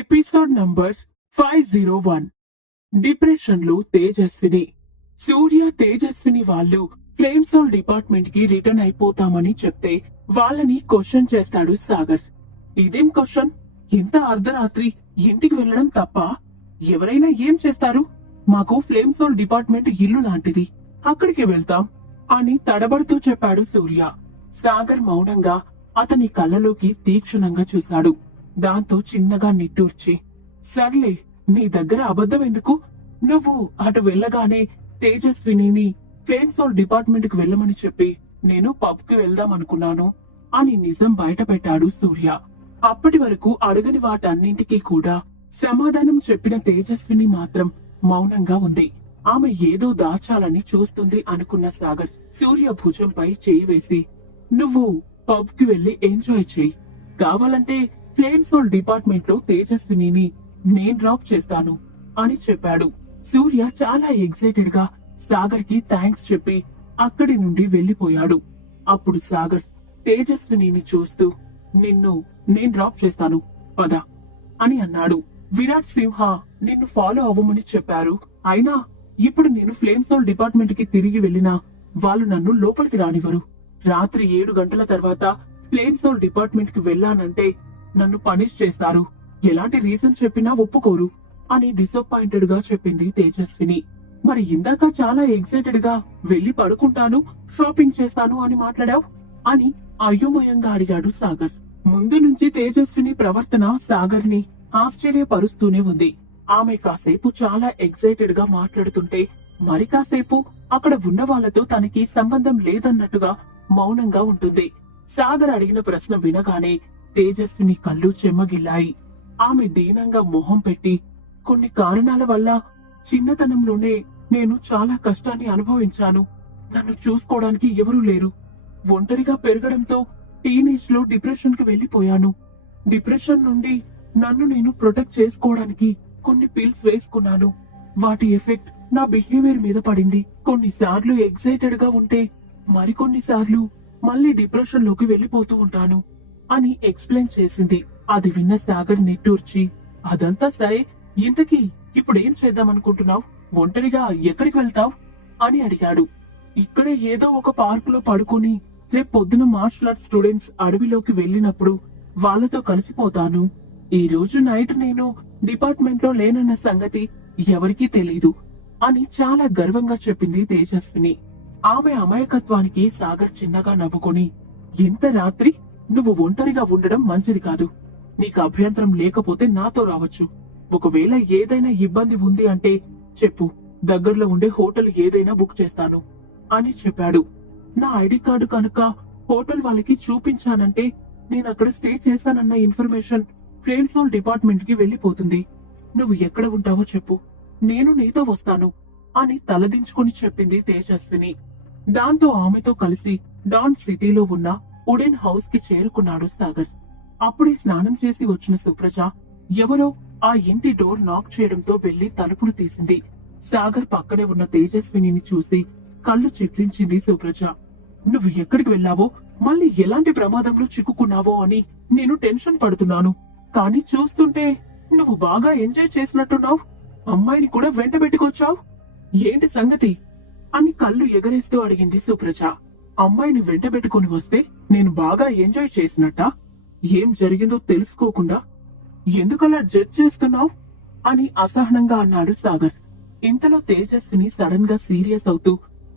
Episode number 501. Depression లో తేజస్విని. సూర్య తేజస్విని వాళ్ళు flame soul department కి రిటర్న్ అయిపోతామని చెప్తే వాళ్ళని క్వశ్చన్ చేస్తాడు సాగర్. ఇదేం క్వశ్చన్? ఇంత అర్ధరాత్రి ఇంటికి వెళ్లడం తప్ప? ఎవరైనా ఏం చేస్తారు? మాకు ఫ్లేమ్ సోల్ డిపార్ట్మెంట్ ఇల్లు లాంటిది, అక్కడికి వెళ్తాం అని తడబడుతూ చెప్పాడు సూర్య. సాగర్ మౌనంగా అతని కళ్ళలోకి తీక్షణంగా చూశాడు. దాంతో చిన్నగా నిట్టూర్చి, సర్లే, నీ దగ్గర అబద్ధం ఎందుకు? నువ్వు అటు వెళ్లగానే తేజస్విని ఫ్లేమ్ సోల్ డిపార్ట్మెంట్ కు వెళ్ళమని చెప్పి నేను పబ్ కి వెళ్దాం అనుకున్నాను అని నిజం బయట పెట్టాడు సూర్య. అప్పటి వరకు అడగని వాటన్నింటికీ కూడా సమాధానం చెప్పిన తేజస్విని మాత్రం మౌనంగా ఉంది. ఆమె ఏదో దాచాలని చూస్తుంది అనుకున్న సాగర్ సూర్య భుజంపై చేయి వేసి, నువ్వు పబ్ కి వెళ్లి ఎంజాయ్ చెయ్యి, కావాలంటే ఫ్లేమ్ సోల్ డిపార్ట్మెంట్ లో తేజస్విని నేను డ్రాప్ చేస్తాను అని చెప్పాడు. సూర్య చాలా ఎక్సైటెడ్ గా సాగర్ కి థ్యాంక్స్ చెప్పి అక్కడి నుండి వెళ్లిపోయాడు. అప్పుడు సాగర్ తేజస్విని చూస్తూ, నేను డ్రాప్ చేస్తాను పద అని అన్నాడు. విరాట్ సింహ నిన్ను ఫాలో అవ్వమని చెప్పారు, అయినా ఇప్పుడు నేను ఫ్లేమ్ సోల్ డిపార్ట్మెంట్ కి తిరిగి వెళ్లినా వాళ్ళు నన్ను లోపలికి రానివ్వరు. రాత్రి 7 గంటల తర్వాత ఫ్లేమ్ సోల్ డిపార్ట్మెంట్ కి వెళ్లానంటే నన్ను పనిష్ చేస్తారు, ఎలాంటి రీజన్ చెప్పినా ఒప్పుకోరు అని డిసప్పాయింటెడ్ గా చెప్పింది తేజస్విని. మరి ఇందాక చాలా ఎక్సైటెడ్ గా వెళ్లి పడుకుంటాను, షాపింగ్ చేస్తాను అని మాట్లాడావు అని అయోమయంగా అడిగాడు సాగర్. ముందు నుంచి తేజస్విని ప్రవర్తన సాగర్ ని ఆశ్చర్యపరుస్తూనే ఉంది. ఆమె కాసేపు చాలా ఎక్సైటెడ్ గా మాట్లాడుతుంటే మరి కాసేపు అక్కడ ఉన్న వాళ్లతో తనకి సంబంధం లేదన్నట్టుగా మౌనంగా ఉంటుంది. సాగర్ అడిగిన ప్రశ్న వినగానే తేజస్విని కళ్ళు చెమ్మగిల్లాయి. ఆమె దీనంగా మొహం పెట్టి, కొన్ని కారణాల వల్ల చిన్నతనంలోనే నేను చాలా కష్టాన్ని అనుభవించాను. నన్ను చూసుకోవడానికి ఎవరూ లేరు. ఒంటరిగా పెరగడంతో టీనేజ్ లో డిప్రెషన్ కి వెళ్లిపోయాను. డిప్రెషన్ నుండి నన్ను నేను ప్రొటెక్ట్ చేసుకోవడానికి కొన్ని పిల్స్ వేసుకున్నాను. వాటి ఎఫెక్ట్ నా బిహేవియర్ మీద పడింది. కొన్నిసార్లు ఎక్సైటెడ్ గా ఉంటే మరికొన్నిసార్లు మళ్ళీ డిప్రెషన్ లోకి వెళ్లిపోతూ ఉంటాను అని ఎక్స్ప్లెయిన్ చేసింది. అది విన్న సాగర్ నిట్టూర్చి, అదంతా సరే, ఇంతకీ ఇప్పుడేం చేద్దామనుకుంటున్నావు? ఒంటరిగా ఎక్కడికి వెళ్తావు అని అడిగాడు. ఇక్కడే ఏదో ఒక పార్క్ లో పడుకుని రేపు పొద్దున మార్షల్ ఆర్ట్స్ స్టూడెంట్స్ అడవిలోకి వెళ్లినప్పుడు వాళ్లతో కలిసిపోతాను. ఈ రోజు నైట్ నేను డిపార్ట్మెంట్ లో లేనన్న సంగతి ఎవరికీ తెలీదు అని చాలా గర్వంగా చెప్పింది తేజస్విని. ఆమె అమాయకత్వానికి సాగర్ చిన్నగా నవ్వుకొని, ఇంత రాత్రి నువ్వు ఒంటరిగా ఉండడం మంచిది కాదు. నీకు అభ్యంతరం లేకపోతే నాతో రావచ్చు. ఒకవేళ ఏదైనా ఇబ్బంది ఉంది అంటే చెప్పు, దగ్గరలో ఉండే హోటల్ ఏదైనా బుక్ చేస్తాను అని చెప్పాడు. నా ఐడి కార్డు కనుక హోటల్ వాళ్ళకి చూపించానంటే నేనక్కడ స్టే చేశానన్న ఇన్ఫర్మేషన్ ఫ్లేమ్ సోల్ డిపార్ట్మెంట్ కి వెళ్లిపోతుంది. నువ్వు ఎక్కడ ఉంటావో చెప్పు, నేను నీతో వస్తాను అని తలదించుకుని చెప్పింది తేజస్విని. దాంతో ఆమెతో కలిసి డాన్ సిటీలో ఉన్న వుడెన్ హౌస్ కి చేరుకున్నాడు సాగర్. అప్పుడే స్నానం చేసి వచ్చిన సుప్రజ ఎవరో ఆ ఇంటి డోర్ నాక్ చేయడంతో వెళ్లి తలుపులు తీసింది. సాగర్ పక్కనే ఉన్న తేజస్విని చూసి కళ్ళు చిట్లించింది సుప్రజ. నువ్వు ఎక్కడికి వెళ్లావో, మళ్ళీ ఎలాంటి ప్రమాదంలో చిక్కుకున్నావో అని నేను టెన్షన్ పడుతున్నాను. కానీ చూస్తుంటే నువ్వు బాగా ఎంజాయ్ చేసినట్టున్నావు. అమ్మాయిని కూడా వెంట పెట్టుకొచ్చావు, ఏంటి సంగతి అని కళ్ళు ఎగరేస్తూ అడిగింది సుప్రజ. అమ్మాయిని వెంట పెట్టుకుని వస్తే నేను బాగా ఎంజాయ్ చేసినట్టా? ఏం జరిగిందో తెలుసుకోకుండా ఎందుకలా జడ్జ్ చేస్తున్నావు అని అసహనంగా అన్నాడు సాగర్. ఇంతలో తేజస్విని సడన్ గా సీరియస్ అవుతూ,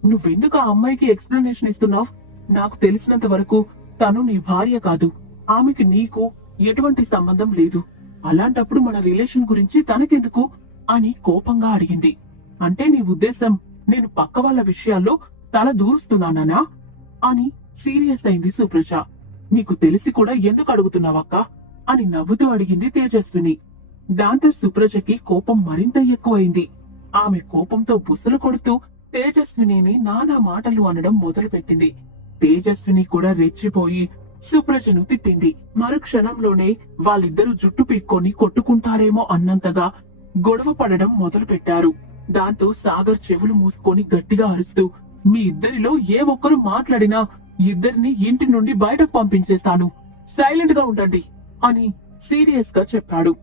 నువ్వెందుకు ఆ అమ్మాయికి ఎక్స్ప్లెనేషన్ ఇస్తున్నావు? నాకు తెలిసినంత వరకు తను నీ భార్య కాదు, ఆమెకి నీకు ఎటువంటి సంబంధం లేదు. అలాంటప్పుడు మన రిలేషన్ గురించి తనకెందుకు అని కోపంగా అడిగింది. అంటే నీ ఉద్దేశం నేను పక్క వాళ్ళ విషయాల్లో తల దూరుస్తున్నానా అని సీరియస్ అయింది సుప్రజ. నీకు తెలిసి కూడా ఎందుకు అడుగుతున్నావక్క అని నవ్వుతూ అడిగింది తేజస్విని. దాంతో సుప్రజకి కోపం మరింత ఎక్కువైంది. ఆమె కోపంతో బుసలు కొడుతూ తేజస్విని నానా మాటలు అనడం మొదలుపెట్టింది. తేజస్విని కూడా రెచ్చిపోయి సుప్రజను తిట్టింది. మరుక్షణంలోనే వాళ్ళిద్దరూ జుట్టు పీక్కొని కొట్టుకుంటారేమో అన్నంతగా గొడవ పడడం మొదలు పెట్టారు. దాంతో సాగర్ చెవులు మూసుకొని గట్టిగా అరుస్తూ, మీ ఇద్దరిలో ఏ ఒక్కరు మాట్లాడినా ఇద్దరిని ఇంటి నుండి బయటకు పంపించేస్తాను, సైలెంట్ గా ఉండండి అని సీరియస్ గా చెప్పాడు.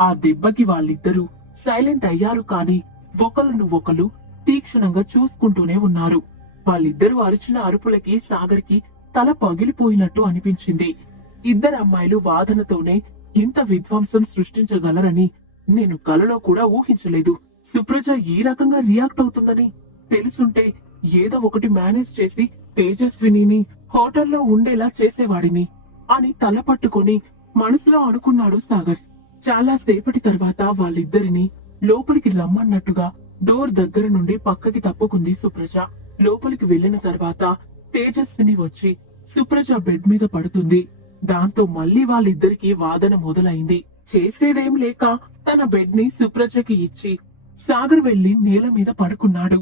ఆ దెబ్బకి వాళ్ళిద్దరూ సైలెంట్ అయ్యారు కాని ఒకళ్ళను ఒకళ్ళు తీక్షణంగా చూసుకుంటూనే ఉన్నారు. వాళ్ళిద్దరూ అరిచిన అరుపులకి సాగర్కి తల పగిలిపోయినట్టు అనిపించింది. ఇద్దరమ్మాయిలు వాదనతోనే ఇంత విధ్వంసం సృష్టించగలరని నేను కలలో కూడా ఊహించలేదు. సుప్రజ ఈ రకంగా రియాక్ట్ అవుతుందని తెలుసుంటే ఏదో ఒకటి మేనేజ్ చేసి తేజస్వినిని హోటల్లో ఉండేలా చేసేవాడిని అని తల పట్టుకుని మనసులో అనుకున్నాడు సాగర్. చాలా సేపటి తర్వాత వాళ్ళిద్దరినీ లోపలికి రమ్మన్నట్టుగా డోర్ దగ్గర నుండి పక్కకి తప్పుకుంది సుప్రజ. లోపలికి వెళ్లిన తర్వాత తేజస్విని వచ్చి సుప్రజ బెడ్ మీద పడుతుంది. దాంతో మళ్లీ వాళ్ళిద్దరికీ వాదన మొదలైంది. చేసేదేం లేక తన బెడ్ ని సుప్రజకి ఇచ్చి సాగర్ వెళ్లి నేల మీద పడుకున్నాడు.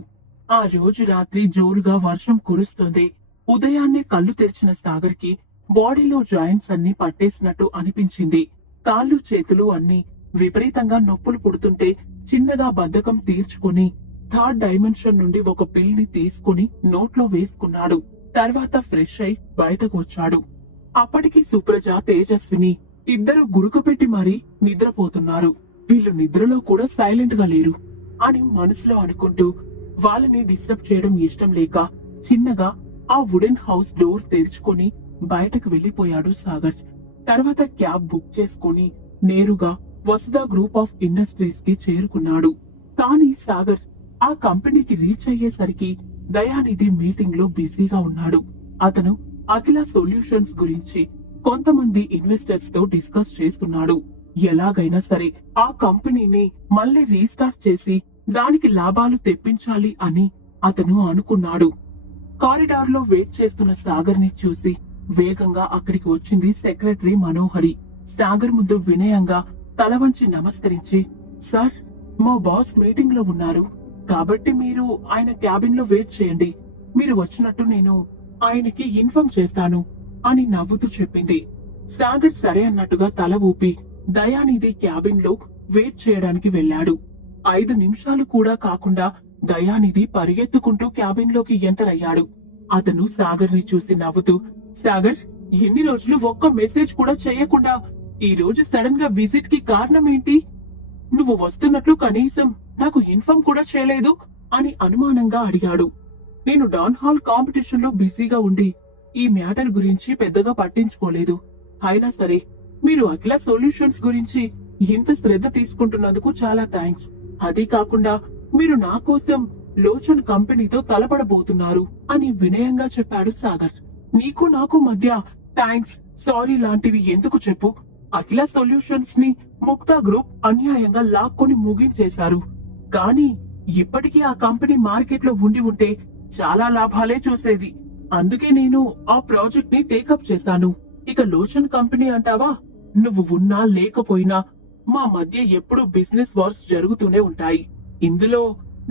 ఆ రోజు రాత్రి జోరుగా వర్షం కురుస్తుంది. ఉదయాన్నే కళ్ళు తెరిచిన సాగర్ కి బాడీలో జాయింట్స్ అన్ని పట్టేసినట్టు అనిపించింది. కాళ్ళు చేతులు అన్ని విపరీతంగా నొప్పులు పుడుతుంటే చిన్నగా బద్ధకం తీర్చుకుని థర్డ్ డైమెన్షన్ నుండి ఒక పిల్ ని తీసుకుని నోట్లో వేసుకున్నాడు. తర్వాత ఫ్రెష్ అయి బయటకు వచ్చాడు. అప్పటికి సుప్రజ, తేజస్విని ఇద్దరు గురుకు పెట్టి మరీ నిద్రపోతున్నారు. వీళ్ళు నిద్రలో కూడా సైలెంట్ గా లేరు అని మనసులో అనుకుంటూ వాళ్ళని డిస్టర్బ్ చేయడం ఇష్టం లేక చిన్నగా ఆ వుడెన్ హౌస్ డోర్ తెరుచుకుని బయటకు వెళ్లిపోయాడు సాగర్. తర్వాత క్యాబ్ బుక్ చేసుకుని నేరుగా వసుధ గ్రూప్ ఆఫ్ ఇండస్ట్రీస్ కి చేరుకున్నాడు. కానీ సాగర్ ఆ కంపెనీకి రీచ్ అయ్యేసరికి దయానిధి మీటింగ్ లో బిజీగా ఉన్నాడు. అతను అఖిల సొల్యూషన్స్ గురించి కొంతమంది ఇన్వెస్టర్స్ తో డిస్కస్ చేస్తున్నాడు. ఎలాగైనా సరే ఆ కంపెనీని మళ్లీ రీస్టార్ట్ చేసి దానికి లాభాలు తెప్పించాలి అని అతను అనుకున్నాడు. కారిడార్ లో వెయిట్ చేస్తున్న సాగర్ ని చూసి వేగంగా అక్కడికి వచ్చింది సెక్రటరీ మనోహరి. సాగర్ ముందు వినయంగా తల వంచి నమస్కరించి, సార్, మా బాస్ మీటింగ్ లో ఉన్నారు కాబట్టి మీరు ఆయన క్యాబిన్ లో వెయిట్ చేయండి. మీరు వచ్చినట్టు నేను ఆయనకి ఇన్ఫార్మ్ చేస్తాను అని నవ్వుతూ చెప్పింది. సాగర్ సరే అన్నట్టుగా తల ఊపి దయానిధి క్యాబిన్ లో వెయిట్ చేయడానికి వెళ్లాడు. 5 నిమిషాలు కూడా కాకుండా దయానిధి పరిగెత్తుకుంటూ క్యాబిన్ లోకి ఎంటర్ అయ్యాడు. అతను సాగర్ ని చూసి నవ్వుతూ, సాగర్, ఎన్ని రోజులు ఒక్క మెసేజ్ కూడా చేయకుండా ఈ రోజు సడన్ గా విజిట్ కి కారణం ఏంటి? నువ్వు వస్తున్నట్లు కనీసం నాకు ఇన్ఫార్మ్ కూడా చేయలేదు అని అనుమానంగా అడిగాడు. నేను డాన్ హాల్ కాంపిటీషన్ లో బిజీగా ఉండి ఈ మ్యాటర్ గురించి పెద్దగా పట్టించుకోలేదు. అయినా సరే మీరు అఖిల సొల్యూషన్స్ గురించి ఇంత శ్రద్ధ తీసుకుంటున్నందుకు చాలా థ్యాంక్స్. అదే కాకుండా మీరు నా కోసం లోచన్ కంపెనీతో తలపడబోతున్నారు అని వినయంగా చెప్పాడు సాగర్. నీకు నాకు మధ్య థ్యాంక్స్, సారీ లాంటివి ఎందుకు చెప్పు. అఖిల సొల్యూషన్స్ ని ముక్తా గ్రూప్ అన్యాయంగా లాక్కొని ముగించేశారు. కానీ ఇప్పటికీ ఆ కంపెనీ మార్కెట్ లో ఉండి ఉంటే చాలా లాభాలే చూసేది. అందుకే నేను ఆ ప్రాజెక్ట్ ని టేకప్ చేశాను. ఇక లోషన్ కంపెనీ అంటావా, నువ్వు ఉన్నా లేకపోయినా మా మధ్య ఎప్పుడూ బిజినెస్ వార్స్ జరుగుతూనే ఉంటాయి. ఇందులో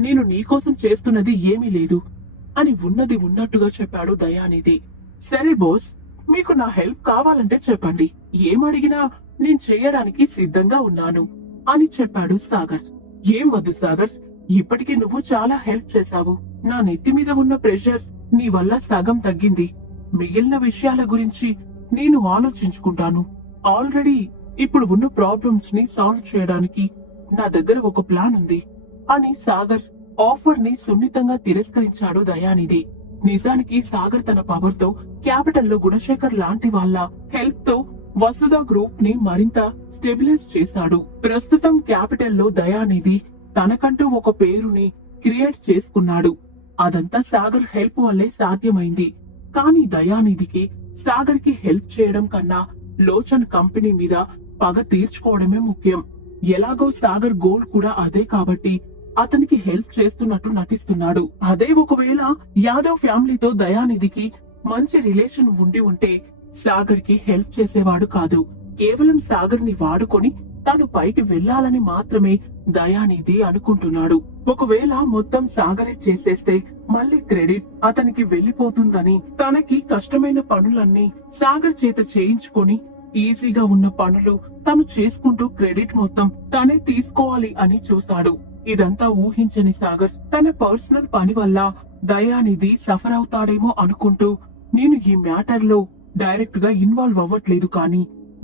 నేను నీకోసం చేస్తున్నది ఏమీ లేదు అని ఉన్నది ఉన్నట్టుగా చెప్పాడు దయానిధి. సరే బాస్, మీకు నా హెల్ప్ కావాలంటే చెప్పండి, ఏమడిగినా నేను చెయ్యడానికి సిద్ధంగా ఉన్నాను అని చెప్పాడు సాగర్. ఏం వద్దు సాగర్, ఇప్పటికి నువ్వు చాలా హెల్ప్ చేశావు. నా నెత్తి మీద ఉన్న ప్రెషర్ నీ వల్ల సగం తగ్గింది. మిగిలిన విషయాల గురించి నేను ఆలోచించుకుంటాను. ఆల్రెడీ ఇప్పుడు ఉన్న ప్రాబ్లమ్స్ ని సాల్వ్ చేయడానికి నా దగ్గర ఒక ప్లాన్ ఉంది అని సాగర్ ఆఫర్ ని సున్నితంగా తిరస్కరించాడు దయానిధి. నిజానికి సాగర్ తన పవర్ తో క్యాపిటల్ లో గుణశేఖర్ లాంటి వాళ్ళ హెల్ప్ తో వసుధ గ్రూప్ ని మరింత స్టెబిలైజ్ చేశాడు. ప్రస్తుతం క్యాపిటల్ లో దయానిధి తనకంటూ ఒక పేరుని క్రియేట్ చేసుకున్నాడు. అదంతా సాగర్ హెల్ప్ వల్లే సాధ్యమైంది. కానీ దయానిధికి సాగర్ కి హెల్ప్ చేయడం కన్నా లోచన్ కంపెనీ మీద పగ తీర్చుకోవడమే ముఖ్యం. ఎలాగో సాగర్ గోల్ కూడా అదే కాబట్టి అతనికి హెల్ప్ చేస్తున్నట్టు నటిస్తున్నాడు. అదే ఒకవేళ యాదవ్ ఫ్యామిలీతో దయానిధికి మంచి రిలేషన్ ఉండి ఉంటే సాగర్ కి హెల్ప్ చేసేవాడు కాదు. కేవలం సాగర్ ని వాడుకొని తాను పైకి వెళ్లాలని మాత్రమే దయానిధి అనుకుంటున్నాడు. ఒకవేళ మొత్తం సాగరే చేసేస్తే మళ్ళీ క్రెడిట్ అతనికి వెళ్లిపోతుందని తనకి కష్టమైన పనులన్నీ సాగర్ చేత చేయించుకొని ఈజీగా ఉన్న పనులు తను చేసుకుంటూ క్రెడిట్ మొత్తం తనే తీసుకోవాలి అని చూస్తాడు. ఇదంతా ఊహించని సాగర్ తన పర్సనల్ పని వల్ల దయానిధి సఫర్ అవుతాడేమో అనుకుంటూ నేను ఈ మ్యాటర్ లో డైరెక్ట్ గా ఇన్వాల్వ్ అవ్వట్లేదు, కానీ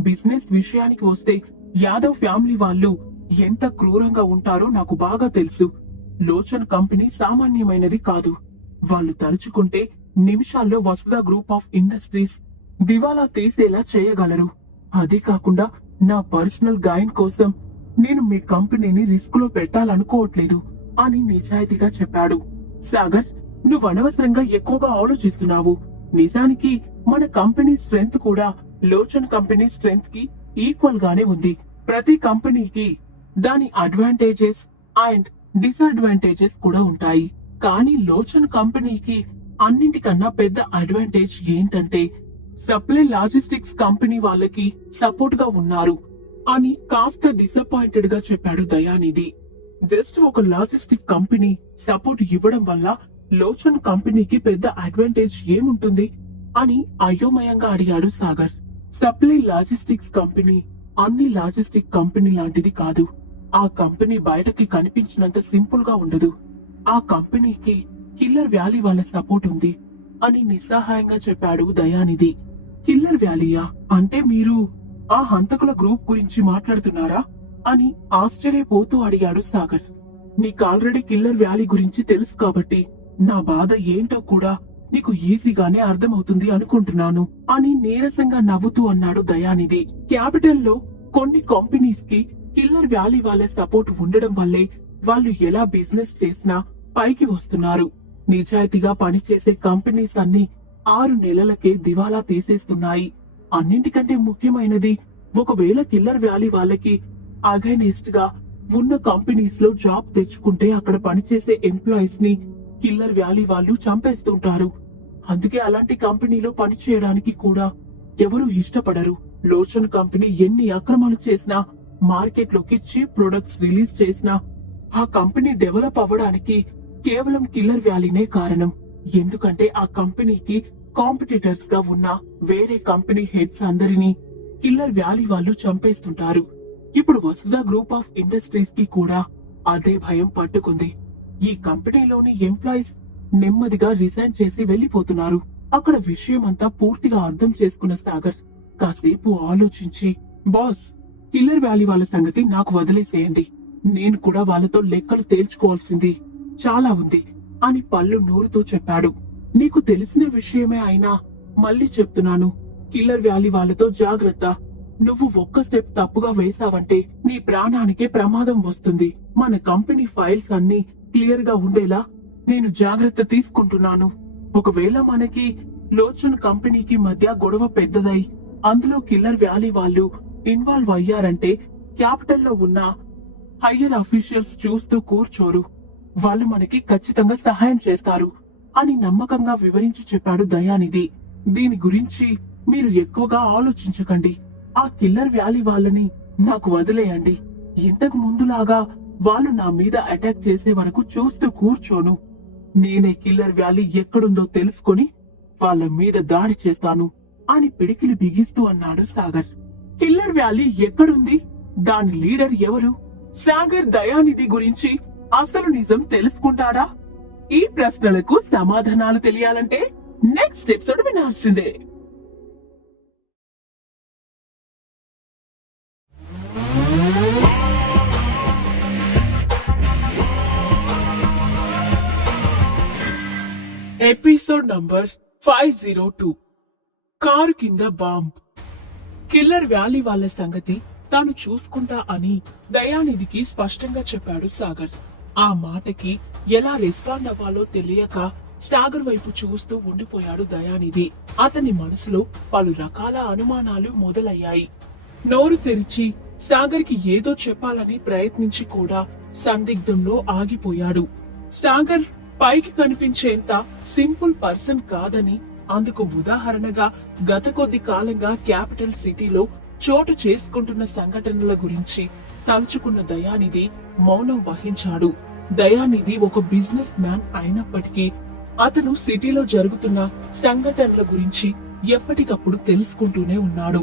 బిజినెస్ విషయానికి వస్తే యాదవ్ ఫ్యామిలీ వాళ్ళు ఎంత క్రూరంగా ఉంటారో నాకు బాగా తెలుసు. లోచన్ కంపెనీ సామాన్యమైనది కాదు. వాళ్ళు తలుచుకుంటే నిమిషాల్లో వసుధ గ్రూప్ ఆఫ్ ఇండస్ట్రీస్ దివాలా తీసేలా చేయగలరు. అది కాకుండా నా పర్సనల్ గాయిన్ కోసం నేను మీ కంపెనీని రిస్క్ లో పెట్టాలనుకోవట్లేదు అని నిజాయితీగా చెప్పాడు. సాగర్, నువ్వు అనవసరంగా ఎక్కువగా ఆలోచిస్తున్నావు. నిజానికి మన కంపెనీ స్ట్రెంగ్త్ కూడా లోచన్ కంపెనీ స్ట్రెంగ్త్ కి ఈక్వల్ గానే ఉంది. ప్రతి కంపెనీకి దాని అడ్వాంటేజెస్ అండ్ డిసడ్వాంటేజెస్ కూడా ఉంటాయి. కానీ లోచన్ కంపెనీకి అన్నింటికన్నా పెద్ద అడ్వాంటేజ్ ఏంటంటే సప్లై లాజిస్టిక్స్ కంపెనీ వాళ్ళకి సపోర్ట్ గా ఉన్నారు అని కాస్త డిసప్పాయింటెడ్ గా చెప్పాడు దయానిధి. జస్ట్ ఒక లాజిస్టిక్ కంపెనీ సపోర్ట్ ఇవ్వడం వల్ల లోచన్ కంపెనీకి పెద్ద అడ్వాంటేజ్ ఏముంటుంది అని అయోమయంగా అడిగాడు సాగర్. సప్లై లాజిస్టిక్స్ కంపెనీ అన్ని లాజిస్టిక్ కంపెనీ లాంటిది కాదు. ఆ కంపెనీ బయటకి కనిపించినంత సింపుల్ గా ఉండదు. ఆ కంపెనీకి కిల్లర్ వ్యాలీ వాళ్ళ సపోర్ట్ ఉంది అని నిస్సహాయంగా చెప్పాడు దయానిధి. కిల్లర్ వ్యాలీయా అంటే మీరు ఆ హంతకుల గ్రూప్ గురించి మాట్లాడుతున్నారా అని ఆశ్చర్యపోతూ అడిగాడు సాగర్. నీకాల్రెడీ కిల్లర్ వ్యాలీ గురించి తెలుసు కాబట్టి నా బాధ ఏంటో కూడా నీకు ఈజీగానే అర్థమవుతుంది అనుకుంటున్నాను అని నీరసంగా నవ్వుతూ అన్నాడు దయానిధి. క్యాపిటల్ లో కొన్ని కంపెనీస్ కి కిల్లర్ వ్యాలీ వాళ్ళ సపోర్ట్ ఉండడం వల్లే వాళ్ళు ఎలా బిజినెస్ చేసినా పైకి వస్తున్నారు. నిజాయితీగా పనిచేసే కంపెనీస్ అన్ని 6 నెలలకే దివాలా తీసేస్తున్నాయి. అన్నింటికంటే ముఖ్యమైనది, ఒకవేళ కిల్లర్ వ్యాలీ వాళ్ళకి అగైనెస్ట్ గా ఉన్న కంపెనీస్ లో జాబ్ తెచ్చుకుంటే అక్కడ పనిచేసే ఎంప్లాయీస్ ని కిల్లర్ వ్యాలీ వాళ్ళు చంపేస్తుంటారు. అందుకే అలాంటి కంపెనీలో పనిచేయడానికి కూడా ఎవరు ఇష్టపడరు. లోచన్ కంపెనీ ఎన్ని అక్రమాలు చేసినా, మార్కెట్ లోకి చీప్ ప్రొడక్ట్స్ రిలీజ్ చేసినా ఆ కంపెనీ డెవలప్ అవ్వడానికి కేవలం కిల్లర్ వ్యాలీనే కారణం. ఎందుకంటే ఆ కంపెనీకి కాంపిటీటర్స్ గా ఉన్న వేరే కంపెనీ హెడ్స్ అందరినీ కిల్లర్ వ్యాలీ వాళ్ళు చంపేస్తుంటారు. ఇప్పుడు వసుధ గ్రూప్ ఆఫ్ ఇండస్ట్రీస్ కి కూడా అదే భయం పట్టుకుంది. ఈ కంపెనీలోని ఎంప్లాయీస్ నెమ్మదిగా రిజైన్ చేసి వెళ్లిపోతున్నారు. అక్కడ విషయమంతా పూర్తిగా అర్థం చేసుకున్న సాగర్ కాసేపు ఆలోచించి, బాస్, కిల్లర్ వ్యాలీ వాళ్ళ సంగతి నాకు వదిలేసేయండి. నేను కూడా వాళ్ళతో లెక్కలు తేల్చుకోవాల్సింది చాలా ఉంది అని పళ్ళు నూరుతూ చెప్పాడు. నీకు తెలిసిన విషయమే అయినా మళ్ళీ చెప్తున్నాను, కిల్లర్ వ్యాలీ వాళ్ళతో జాగ్రత్త. నువ్వు ఒక్క స్టెప్ తప్పుగా వేశావంటే నీ ప్రాణానికే ప్రమాదం వస్తుంది. మన కంపెనీ ఫైల్స్ అన్ని క్లియర్ గా ఉండేలా నేను జాగ్రత్త తీసుకుంటున్నాను. ఒకవేళ మనకి లోచన్ కంపెనీకి మధ్య గొడవ పెద్దదై అందులో కిల్లర్ వ్యాలీ వాళ్ళు ఇన్వాల్వ్ అయ్యారంటే క్యాపిటల్లో ఉన్న హయ్యర్ అఫీషియల్స్ చూస్తూ కూర్చోరు. వాళ్ళు మనకి ఖచ్చితంగా సహాయం చేస్తారు అని నమ్మకంగా వివరించి చెప్పాడు దయానిధి. దీని గురించి మీరు ఎక్కువగా ఆలోచించకండి. ఆ కిల్లర్ వ్యాలీ వాళ్ళని నాకు వదిలేయండి. ఇంతకు ముందులాగా వాళ్ళు నా మీద అటాక్ చేసే వరకు చూస్తూ కూర్చోను. నేనే కిల్లర్ వ్యాలీ ఎక్కడుందో తెలుసుకొని వాళ్ళ మీద దాడి చేస్తాను అని పిడికిలి బిగిస్తూ అన్నాడు సాగర్. కిల్లర్ వ్యాలీ ఎక్కడుంది? దాని లీడర్ ఎవరు? సాగర్ దయానిధి గురించి అసలు నిజం తెలుసుకుంటాడా? ఈ ప్రశ్నలకు సమాధానాలు తెలియాలంటే నెక్స్ట్ ఎపిసోడ్ వినాల్సిందే. ఎపిసోడ్ నంబర్ 502, కారు కింద బాంబ్. కిల్లర్ వ్యాలీ వాళ్ళ సంగతి తాను చూసుకుంటా అని దయానిధికి స్పష్టంగా చెప్పాడు సాగర్. ఆ మాటకి ఎలా రెస్పాండ్ అవ్వాలో తెలియక సాగర్ వైపు చూస్తూ ఉండిపోయాడు దయానిధి. అతని మనసులో పలు రకాల అనుమానాలు మొదలయ్యాయి. నోరు తెరిచి సాగర్ కి ఏదో చెప్పాలని ప్రయత్నించి కూడా సందిగ్ధంలో ఆగిపోయాడు. సాగర్ పైకి కనిపించేంత సింపుల్ పర్సన్ కాదని, అందుకు ఉదాహరణగా గత కొద్ది కాలంగా క్యాపిటల్ సిటీలో చోటు చేసుకుంటున్న సంఘటనల గురించి తలుచుకున్న దయానిధి మౌనం వహించాడు. దయానిధి ఒక బిజినెస్ మ్యాన్ అయినప్పటికీ అతను సిటీలో జరుగుతున్న సంఘటనల గురించి ఎప్పటికప్పుడు తెలుసుకుంటూనే ఉన్నాడు.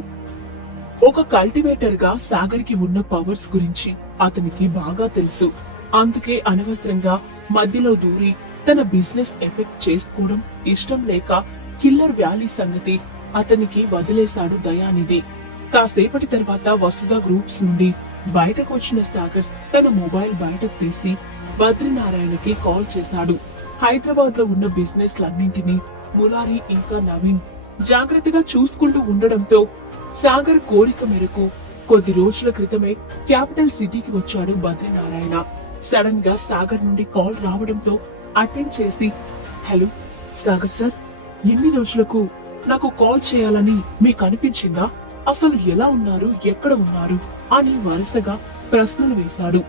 ఒక కల్టివేటర్ గా సాగర్ కి ఉన్న పవర్స్ గురించి అతనికి బాగా తెలుసు. అందుకే అనవసరంగా మధ్యలో దూరి తన బిజినెస్ ఎఫెక్ట్ చేసుకోవడం ఇష్టం లేక కిల్లర్ వ్యాలీ సంగతి అతనికి వదిలేశాడు దయానిధి. కాసేపటి తర్వాత వసుధ గ్రూప్స్ నుండి బయటకు వచ్చిన సాగర్ తన మొబైల్ బయటకు తీసి బద్రీనారాయణకి కాల్ చేశాడు. హైదరాబాద్ లో ఉన్న బిజినెస్ లన్నింటినీ మురారి ఇంకా నవీన్ జాగ్రత్తగా చూసుకుంటూ ఉండడంతో సాగర్ కోరిక మేరకు కొద్ది రోజుల క్రితమే క్యాపిటల్ సిటీకి వచ్చాడు బద్రీనారాయణ. సడన్ గా సాగర్ నుండి కాల్ రావడంతో అటెండ్ చేసి, హలో సాగర్ సార్, ఎన్ని రోజులకు నాకు కాల్ చేయాలని మీకు అనిపించిందా? అసలు ఎలా ఉన్నారు, ఎక్కడ ఉన్నారు అని వరుసగా ప్రశ్నలు వేశాడు.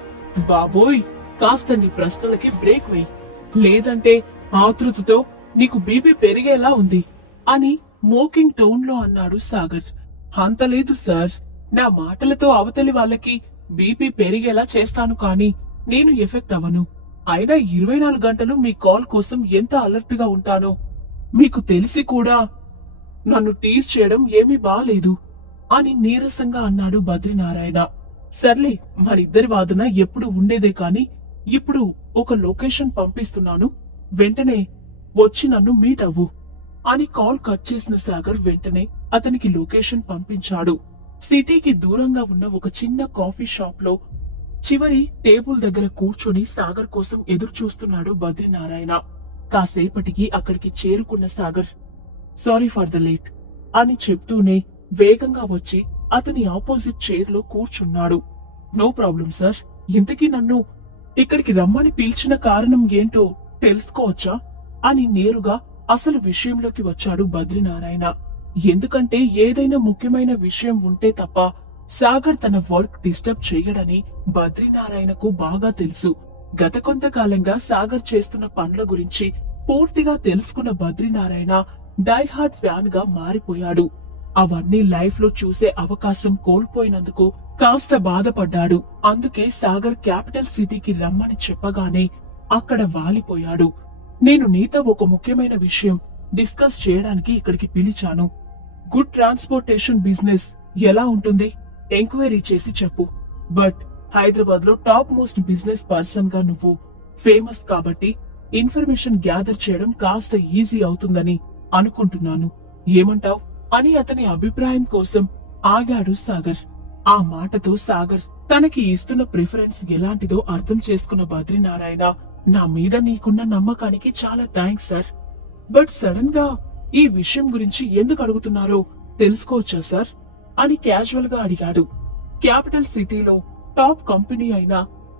బాబోయ్, కాస్త నీ ప్రశ్నలకి బ్రేక్ వేయి, లేదంటే ఆతృతతో నీకు బీపీ పెరిగేలా ఉంది అని మోకింగ్ టోన్ లో అన్నాడు సాగర్. అంతలేదు సార్, నా మాటలతో అవతలి వాళ్ళకి బీపీ పెరిగేలా చేస్తాను కానీ నేను ఎఫెక్ట్ అవ్వను. అయినా 24 గంటలు మీ కాల్ కోసం ఎంత అలర్ట్ గా ఉంటానో మీకు తెలిసి కూడా నన్ను టీజ్ చేయడం ఏమీ బాలేదు అని నీరసంగా అన్నాడు బద్రీనారాయణ. సర్లే, మనిద్దరి వాదన ఎప్పుడు ఉండేదే కాని ఇప్పుడు ఒక లొకేషన్ పంపిస్తున్నాను, వెంటనే వచ్చి నన్ను మీట్ అవ్వు అని కాల్ కట్ చేసిన సాగర్ వెంటనే అతనికి లొకేషన్ పంపించాడు. సిటీకి దూరంగా ఉన్న ఒక చిన్న కాఫీ షాప్ లో చివరి టేబుల్ దగ్గర కూర్చొని సాగర్ కోసం ఎదురు చూస్తున్నాడు బద్రీనారాయణ. కాసేపటికి అక్కడికి చేరుకున్న Sagar sorry for the late అని చెప్తూనే వేగంగా వచ్చి అతని ఆపోజిట్ చైర్ లో కూర్చున్నాడు. నో ప్రాబ్లం సార్, ఇంతకీ నన్ను ఇక్కడికి రమ్మని పిలిచిన కారణం ఏంటో తెలుసుకోవచ్చా అని నేరుగా అసలు విషయంలోకి వచ్చాడు బద్రీనారాయణ. ఎందుకంటే ఏదైనా ముఖ్యమైన విషయం ఉంటే తప్ప సాగర్ తన వర్క్ డిస్టర్బ్ చేయడని బద్రీనారాయణకు బాగా తెలుసు. గత కొంతకాలంగా సాగర్ చేస్తున్న పనుల గురించి పూర్తిగా తెలుసుకున్న బద్రీనారాయణ డైహార్డ్ ఫ్యాన్ గా మారిపోయాడు. అవన్నీ లైఫ్ లో చూసే అవకాశం కోల్పోయినందుకు కాస్త బాధపడ్డాడు. అందుకే సాగర్ క్యాపిటల్ సిటీకి రమ్మని చెప్పగానే అక్కడ వాలిపోయాడు. నేను నీతో ఒక ముఖ్యమైన విషయం డిస్కస్ చేయడానికి ఇక్కడికి పిలిచాను. గుడ్ ట్రాన్స్పోర్టేషన్ బిజినెస్ ఎలా ఉంటుంది ఎంక్వైరీ చేసి చెప్పు. బట్ హైదరాబాద్ లో టాప్ మోస్ట్ బిజినెస్ పర్సన్ గా నువ్వు ఫేమస్ కాబట్టి ఇన్ఫర్మేషన్ గ్యాదర్ చేయడం కాస్త ఈజీ అవుతుందని అనుకుంటున్నాను, ఏమంటావ్ అని అతని అభిప్రాయం కోసం ఆగాడు సాగర్. ఆ మాటతో సాగర్ తనకి ఇస్తున్న ప్రిఫరెన్స్ ఎలాంటిదో అర్థం చేసుకున్న బద్రీనారాయణ, నా మీద నీకున్న నమ్మకానికి చాలా థ్యాంక్స్ సార్, బట్ సడన్ గా ఈ విషయం గురించి ఎందుకు అడుగుతున్నారో తెలుసుకోవచ్చా సార్ అని క్యాజువల్ గా అడిగాడు. క్యాపిటల్ సిటీలో టాప్ కంపెనీ అయిన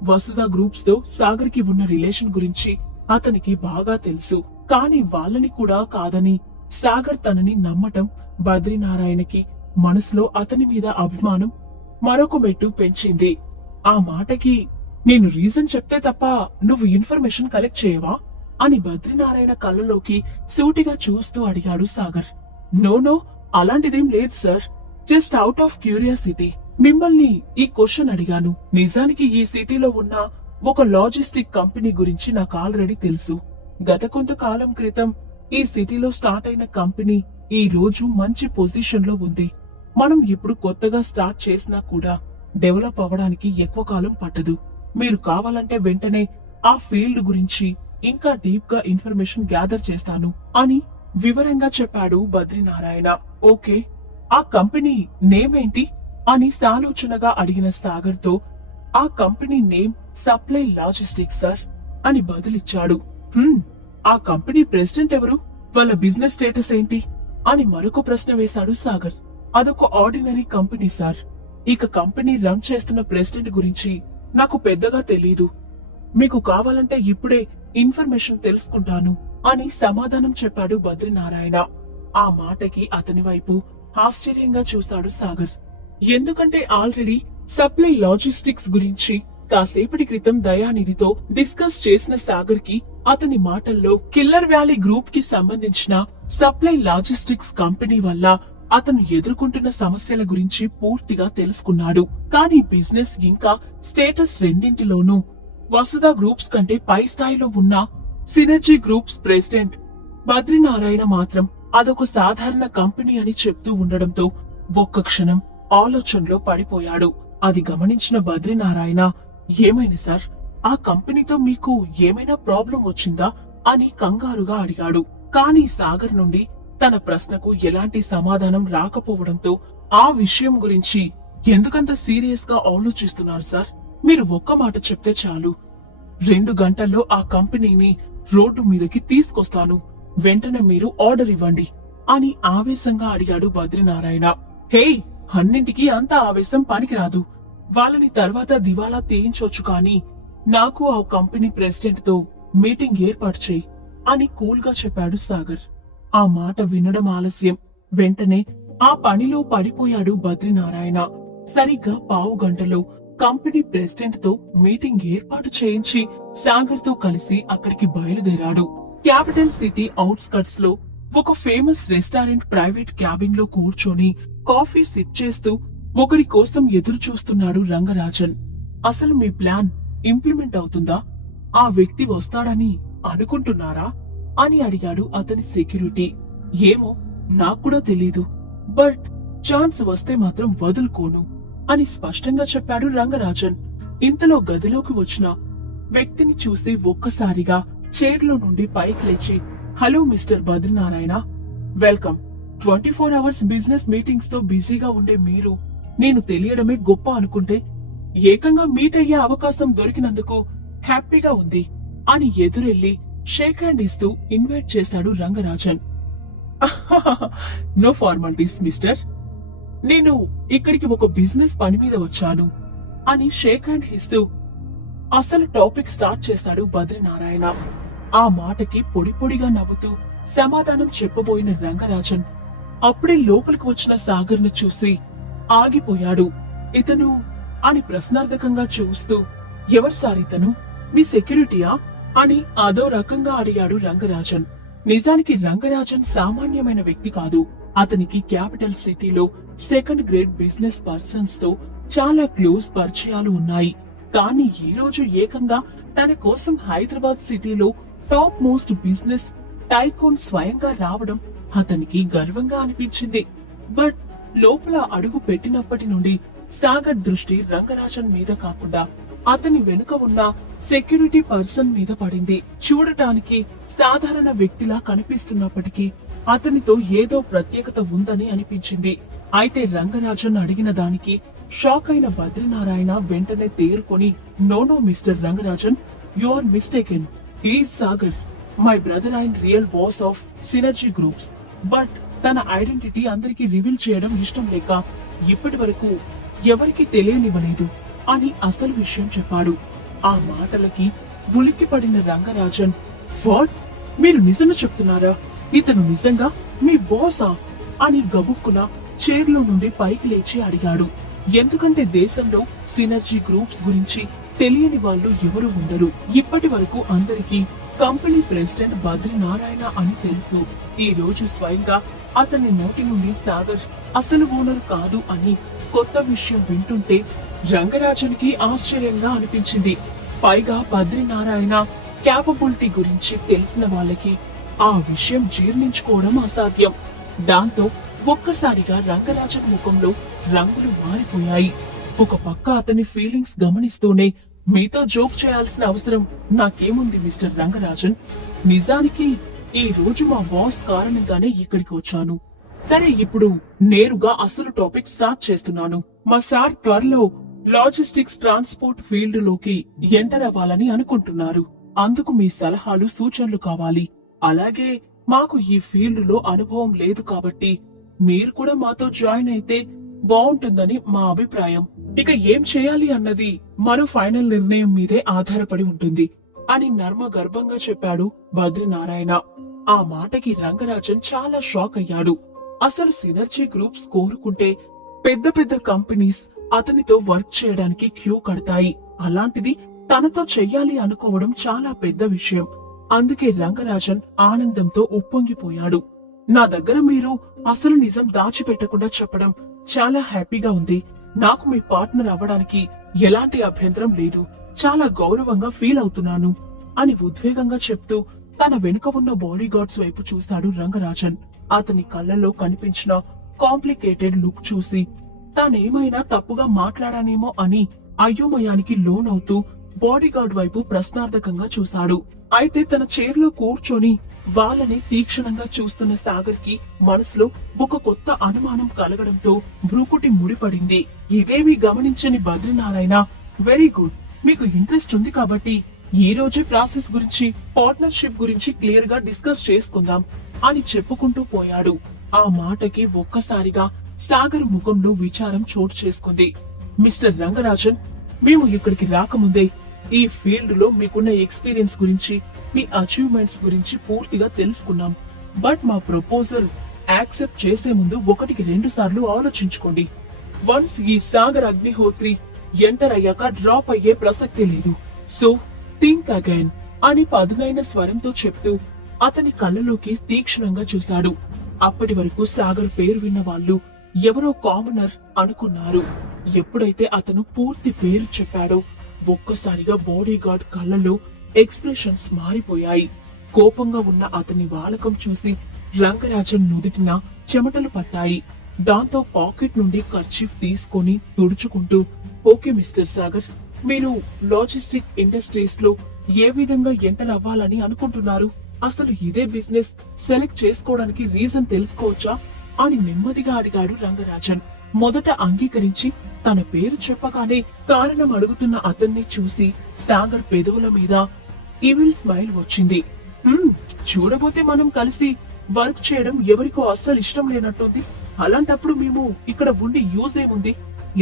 వసుధ గ్రూప్స్ తో సాగర్ కి ఉన్న రిలేషన్ గురించి అతనికి బాగా తెలుసు. కానీ వాళ్ళని కూడా కాదని సాగర్ తనని నమ్మటం బద్రీనారాయణకి మనసులో అతని మీద అభిమానం మరొక మెట్టు పెంచింది. ఆ మాటకి నేను రీజన్ చెప్తే తప్ప నువ్వు ఇన్ఫర్మేషన్ కలెక్ట్ చేయవా అని బద్రీనారాయణ కళ్ళలోకి సూటిగా చూస్తూ అడిగాడు సాగర్. నో, అలాంటిదేం లేదు sir, just out of curiosity మిమ్మల్ని ఈ క్వశ్చన్ అడిగాను. నిజానికి ఈ సిటీలో ఉన్న ఒక లాజిస్టిక్ కంపెనీ గురించి నాకు ఆల్రెడీ తెలుసు. గత కొంతకాలం క్రితం ఈ సిటీలో స్టార్ట్ అయిన కంపెనీ ఈ రోజు మంచి పొజిషన్ లో ఉంది. మనం ఇప్పుడు కొత్తగా స్టార్ట్ చేసినా కూడా డెవలప్ అవ్వడానికి ఎక్కువ కాలం పట్టదు. మీరు కావాలంటే వెంటనే ఆ ఫీల్డ్ గురించి ఇంకా డీప్ గా ఇన్ఫర్మేషన్ గ్యాదర్ చేస్తాను అని వివరంగా చెప్పాడు బద్రీనారాయణ. ఓకే, ఆ కంపెనీ నేమ్ ఏంటి అని సాలోచనగా అడిగిన సాగర్ తో, ఆ company name supply logistics sir అని బదులిచ్చాడు. ఆ కంపెనీ ప్రెసిడెంట్ ఎవరు, వాళ్ళ బిజినెస్ స్టేటస్ ఏంటి అని మరొక ప్రశ్న వేశాడు సాగర్. అదొక ఆర్డినరీ కంపెనీ సార్, ఇక కంపెనీ రన్ చేస్తున్న ప్రెసిడెంట్ గురించి నాకు పెద్దగా తెలీదు. మీకు కావాలంటే ఇప్పుడే ఇన్ఫర్మేషన్ తెలుసుకుంటాను అని సమాధానం చెప్పాడు బద్రీనారాయణ. ఆ మాటకి అతని వైపు ఆశ్చర్యంగా చూశాడు సాగర్. ఎందుకంటే ఆల్రెడీ సప్లై లాజిస్టిక్స్ గురించి కాసేపటి క్రితం దయానిధితో డిస్కస్ చేసిన సాగర్ కి అతని మాటల్లో కిల్లర్ వ్యాలీ గ్రూప్ కి సంబంధించిన సప్లై లాజిస్టిక్స్ కంపెనీ వల్ల అతను ఎదుర్కొంటున్న సమస్యల గురించి పూర్తిగా తెలుసుకున్నాడు. కానీ బిజినెస్ ఇంకా స్టేటస్ రెండింటిలోనూ వసుధ గ్రూప్స్ కంటే పై స్థాయిలో ఉన్న సినర్జీ గ్రూప్స్ ప్రెసిడెంట్ బద్రీనారాయణ మాత్రం అదొక సాధారణ కంపెనీ అని చెప్తూ ఉండడంతో ఒక్క క్షణం ఆలోచనలో పడిపోయాడు. అది గమనించిన బద్రీనారాయణ, ఏమైంది సార్, ఆ కంపెనీతో మీకు ఏమైనా ప్రాబ్లం వచ్చిందా అని కంగారుగా అడిగాడు. కానీ సాగర్ నుండి తన ప్రశ్నకు ఎలాంటి సమాధానం రాకపోవడంతో ఆ విషయం గురించి ఎందుకంత సీరియస్ గా ఆలోచిస్తున్నారు సార్? మీరు ఒక్క మాట చెప్తే చాలు, 2 గంటల్లో ఆ కంపెనీని రోడ్డు మీదకి తీసుకొస్తాను. వెంటనే మీరు ఆర్డర్ ఇవ్వండి అని ఆవేశంగా అడిగాడు బద్రీనారాయణ. హే, అన్నింటికీ అంత ఆవేశం పనికిరాదు. వాళ్ళని తర్వాత దివాలా తీయించొచ్చు, కానీ నాకు ఆ కంపెనీ ప్రెసిడెంట్ తో మీటింగ్ ఏర్పాటు చేయి అని కూల్ గా చెప్పాడు సాగర్. ఆ మాట వినడం ఆలస్యం. వెంటనే ఆ పనిలో పడిపోయాడు బద్రీనారాయణ. సరిగ్గా పావు గంటలో కంపెనీ ప్రెసిడెంట్ తో మీటింగ్ ఏర్పాటు చేయించి సాగర్ తో కలిసి అక్కడికి బయలుదేరాడు. క్యాపిటల్ సిటీ అవుట్స్కట్స్ లో ఒక ఫేమస్ రెస్టారెంట్ ప్రైవేట్ క్యాబిన్ లో కూర్చొని కాఫీ సిప్ చేస్తూ ఒకరి కోసం ఎదురు చూస్తున్నాడు రంగరాజన్. అసలు మీ ప్లాన్ ఇంప్లిమెంట్ అవుతుందా? ఆ వ్యక్తి వస్తాడని అనుకుంటున్నారా అని అడిగాడు అతని సెక్యూరిటీ. ఏమో, నాక్కూడా తెలీదు, బట్ ఛాన్స్ వస్తే మాత్రం వదులుకోను అని స్పష్టంగా చెప్పాడు రంగరాజన్. ఇంతలో గదిలోకి వచ్చిన వ్యక్తిని చూసి ఒక్కసారిగా చైర్లో నుండి పైకి లేచి, hello mister Badrinarayana, welcome. 24 hours business meetings తో బిజీగా ఉండే మీరు నేను తెలియడమే గొప్ప అనుకుంటే ఏకంగా మీట్ అయ్యే అవకాశం దొరికినందుకు హ్యాపీగా ఉంది అని ఎదురెళ్లి షేక్ హ్యాండ్ ఇస్తూ ఇన్వైట్ చేశాడు రంగరాజన్. నో ఫార్మాలిటీస్ మిస్టర్, నేను ఇక్కడికి ఒక బిజినెస్ పని మీద వచ్చాను అని షేక్ హ్యాండ్ ఇస్తూ అసలు టాపిక్ స్టార్ట్ చేశాడు బద్రీనారాయణ. ఆ మాటకి పొడి పొడిగా నవ్వుతూ సమాధానం చెప్పబోయిన రంగరాజన్ అప్పుడే లోపలికి వచ్చిన సాగర్ ను చూసి ఆగిపోయాడు. ఇతను అని ప్రశ్నార్థకంగా చూస్తూ, ఎవరు సార్ ఇతను? మీ సెక్యూరిటీయా అని అదో రకంగా అడిగాడు రంగరాజన్. నిజానికి రంగరాజన్ సామాన్యమైన వ్యక్తి కాదు. అతనికి క్యాపిటల్ సిటీలో 2nd గ్రేడ్ బిజినెస్ పర్సన్స్ తో చాలా క్లోజ్ పరిచయాలు ఉన్నాయి. కానీ ఈ రోజు ఏకంగా తన కోసం హైదరాబాద్ సిటీలో టాప్ మోస్ట్ బిజినెస్ టైకూన్ స్వయంగా రావడం అతనికి గర్వంగా అనిపించింది. బట్ లోపల అడుగు పెట్టినప్పటి నుండి సాగర్ దృష్టి రంగరాజన్ మీద కాకుండా అతని వెనుక ఉన్న సెక్యూరిటీ పర్సన్ మీద పడింది. చూడటానికి సాధారణ వ్యక్తిలా కనిపిస్తున్నప్పటికీ అతనితో ఏదో ప్రత్యేకత ఉందని అనిపించింది. అయితే రంగరాజన్ అడిగిన దానికి షాక్ అయిన బద్రీనారాయణ వెంటనే తేరుకొని, no mister Rangarajan, you are mistaken. Is Sagar, my brother and real boss of synergy groups. But తన ఐడెంటిటీ అందరికీ రివీల్ చేయడం ఇష్టం లేక ఇప్పటి వరకు ఎవరికి తెలియనివ్వలేదు అని అసలు విషయం చెప్పాడు. ఆ మాటలకి ఉలిక్కి పడిన రంగరాజన్, వాట్, మీరు నిజంగా చెప్తున్నారా? ఇతను నిజంగా మీ బాసా అని గబుక్కున చైర్లో నుండి పైకి లేచి అడిగాడు. ఎందుకంటే దేశంలో సినర్జీ గ్రూప్స్ గురించి తెలియని వాళ్ళు ఎవరు ఉండరు. ఇప్పటి వరకు అందరికీ కంపెనీ ప్రెసిడెంట్ బద్రీనారాయణ అని తెలుసు. ఈ రోజు స్వయంగా అతని నోటి నుండి సాగర్ అసలు ఓనర్ కాదు అని కొత్త విషయం వింటుంటే రంగరాజన్ కి ఆశ్చర్యంగా అనిపించింది. పైగా బద్రీనారాయణ క్యాపబిలిటీ గురించి తెలిసిన వాళ్ళకి ఆ విషయం జీర్ణించుకోవడం అసాధ్యం. దాంతో ఒక్కసారిగా రంగరాజన్ ముఖంలో రంగులు మారిపోయాయి. ఒక పక్క అతని ఫీలింగ్స్ గమనిస్తూనే, మీతో జోక్ చేయాల్సిన అవసరం నాకేముంది మిస్టర్ రంగరాజన్. నిజానికి ఈ రోజు మా బాస్ కారణంగానే ఇక్కడికి వచ్చాను. సరే, ఇప్పుడు నేరుగా అసలు టాపిక్ స్టార్ట్ చేస్తున్నాను. మా సార్ త్వరలో లాజిస్టిక్స్ ట్రాన్స్పోర్ట్ ఫీల్డ్ లోకి ఎంటర్ అవ్వాలని అనుకుంటున్నారు. అందుకు మీ సలహాలు సూచనలు కావాలి. అలాగే మాకు ఈ ఫీల్డ్ లో అనుభవం లేదు కాబట్టి మీరు కూడా మాతో జాయిన్ అయితే బాగుంటుందని మా అభిప్రాయం. ఇక ఏం చేయాలి అన్నది మరో ఫైనల్ నిర్ణయం మీదే ఆధారపడి ఉంటుంది అని నర్మ గర్భంగా చెప్పాడు బద్రీనారాయణ. ఆ మాటకి రంగరాజన్ చాలా షాక్ అయ్యాడు. అసలు సినర్జీ గ్రూప్స్ కోరుకుంటే పెద్ద పెద్ద కంపెనీస్ అతనితో వర్క్ చేయడానికి క్యూ కడతాయి. అలాంటిది తనతో చెయ్యాలి అనుకోవడం చాలా పెద్ద విషయం. అందుకే రంగరాజన్ ఆనందంతో ఉప్పొంగిపోయాడు. నా దగ్గర మీరు అసలు నిజం దాచిపెట్టకుండా చెప్పడం చాలా హ్యాపీగా ఉంది. నాకు మీ పార్ట్నర్ అవ్వడానికి ఎలాంటి అభ్యంతరం లేదు. చాలా గౌరవంగా ఫీల్ అవుతున్నాను అని ఉద్వేగంగా చెప్తూ తన వెనుక ఉన్న బాడీ గార్డ్స్ వైపు చూశాడు రంగరాజన్. అతని కళ్ళల్లో కనిపించిన కాంప్లికేటెడ్ లుక్ చూసి తానేమైనా తప్పుగా మాట్లాడానేమో అని అయోమయానికి లోనవుతూ బాడీగార్డ్ వైపు ప్రశ్నార్థకంగా చూశాడు. అయితే తన చైర్లో కూర్చొని వాళ్ళని తీక్షణంగా చూస్తున్న సాగర్ కి మనసులో ఒక కొత్త అనుమానం కలగడంతో భ్రూకుటి ముడిపడింది. ఇదేమీ గమనించని బద్రీనారాయణ, వెరీ గుడ్, మీకు ఇంట్రెస్ట్ ఉంది కాబట్టి ఈ రోజు ప్రాసెస్ గురించి, పార్ట్నర్షిప్ గురించి క్లియర్ గా డిస్కస్ చేసుకుందాం అని చెప్పుకుంటూ పోయాడు. ఆ మాటకి ఒక్కసారిగా సాగర్ ముఖంలో విచారం చోటు చేసుకుంది. మిస్టర్ రంగరాజన్, మేము ఇక్కడికి రాకముందే ఈ ఫీల్డ్ లో మీకున్న ఎక్స్పీరియన్స్ గురించి, మీ అచీవ్మెంట్స్ గురించి పూర్తిగా తెలుసుకున్నాం. బట్ మా ప్రపోజల్ యాక్సెప్ట్ చేసే ముందు 1-2 సార్లు ఆలోచించుకోండి. వన్స్ ఈ సాగర్ అగ్నిహోత్రి ఎంటర్ అయ్యాక డ్రాప్ అయ్యే ప్రసక్తి లేదు. సో థింక్ అగైన్ అని పదునైన స్వరంతో చెప్తూ అతని కళ్ళలోకి తీక్షణంగా చూశాడు. అప్పటి వరకు సాగర్ పేరు విన్న వాళ్ళు ఎవరో కామనర్ అనుకున్నారు. ఎప్పుడైతే అతను పూర్తి పేరు చెప్పాడో ఒక్కసారిగా బాడీగార్డ్ కళ్ళలో ఎక్స్ప్రెషన్స్ మారిపోయాయి. కోపంగా ఉన్న అతని వాలకం చూసి రంగరాజన్ నుదుటిన చెమటలు పట్టాయి. దాంతో పాకెట్ నుండి కర్చీఫ్ తీసుకొని తుడుచుకుంటూ, ఓకే మిస్టర్ సాగర్, మీరు లాజిస్టిక్ ఇండస్ట్రీస్ లో ఏ విధంగా ఎంటర్ అవ్వాలని అనుకుంటున్నారు? అసలు ఇదే బిజినెస్ సెలెక్ట్ చేసుకోవడానికి రీజన్ తెలుసుకోవచ్చా అని నెమ్మదిగా అడిగాడు రంగరాజన్. మొదట అంగీకరించి తన పేరు చెప్పగానే కారణం అడుగుతున్న అతన్ని చూసి సాగర్ పెదవుల మీద ఈవిల్ స్మైల్ వచ్చింది. చూడబోతే మనం కలిసి వర్క్ చేయడం ఎవరికో అస్సలు ఇష్టం లేనట్టుంది. అలాంటప్పుడు మేము ఇక్కడ ఉండి యూజ్ ఏముంది?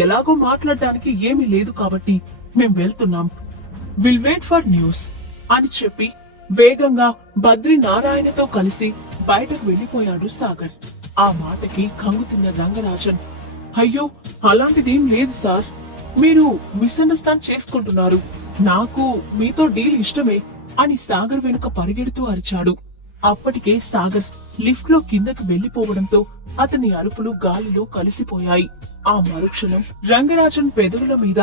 ఎలాగో మాట్లాడడానికి ఏమీ లేదు కాబట్టి మేం వెళ్తున్నాం. విల్ వెయిట్ ఫర్ న్యూస్ అని చెప్పి వేగంగా బద్రీ నారాయణతో కలిసి బయటకు వెళ్లిపోయాడు సాగర్. ఆ మాటకి కంగుతున్న రంగరాజన్, అయ్యో అలాంటిదేం లేదు సార్, మీరు మిస్అండర్స్టాండ్ చేసుకుంటున్నారు. నాకు మీతో డీల్ ఇష్టమే అని సాగర్ వెనుక పరిగెడుతూ అరిచాడు. అప్పటికే సాగర్ లిఫ్ట్ లో కిందకి వెళ్లిపోవడంతో అతని అరుపులు గాలిలో కలిసిపోయాయి. ఆ మరుక్షణం రంగరాజన్ పెదవుల మీద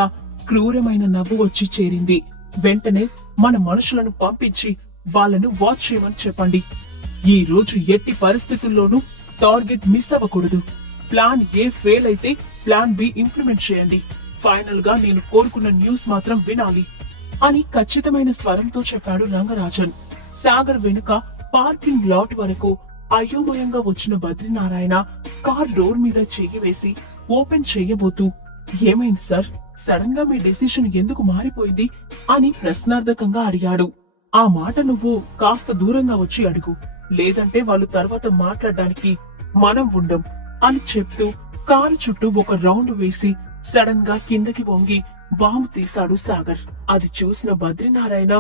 క్రూరమైన నవ్వు వచ్చి చేరింది. వెంటనే మన మనుషులను పంపించి వాళ్ళను వాచ్ చేయమని చెప్పండి. ఈ రోజు ఎట్టి పరిస్థితుల్లోనూ టార్గెట్ మిస్ అవ్వకూడదు. ప్లాన్ ఏ ఫెయిల్ అయితే ప్లాన్ బి ఇంప్లిమెంట్ చేయండి. ఫైనల్ గా నేను కోరుకున్న న్యూస్ మాత్రం వినాలి అని ఖచ్చితమైన స్వరంతో చెప్పాడు రంగరాజన్. సాగర్ వెనుక పార్కింగ్ లాట్ వరకు అయోమయంగా వచ్చిన బద్రీనారాయణ కార్ డోర్ మీద చెయ్యి వేసి ఓపెన్ చెయ్యబోతూ, ఏమైంది సార్, సడన్ గా మీ డెసిషన్ ఎందుకు మారిపోయింది అని ప్రశ్నార్థకంగా అడిగాడు. ఆ మాట నువ్వు కాస్త దూరంగా వచ్చి అడుగు, లేదంటే వాళ్ళు తర్వాత మాట్లాడడానికి మనం ఉండం అని చెప్తూ కారు చుట్టూ ఒక రౌండ్ వేసి సడన్ గా కిందకి వంగి బాంబు తీశాడు సాగర్. అది చూసిన బద్రీనారాయణ,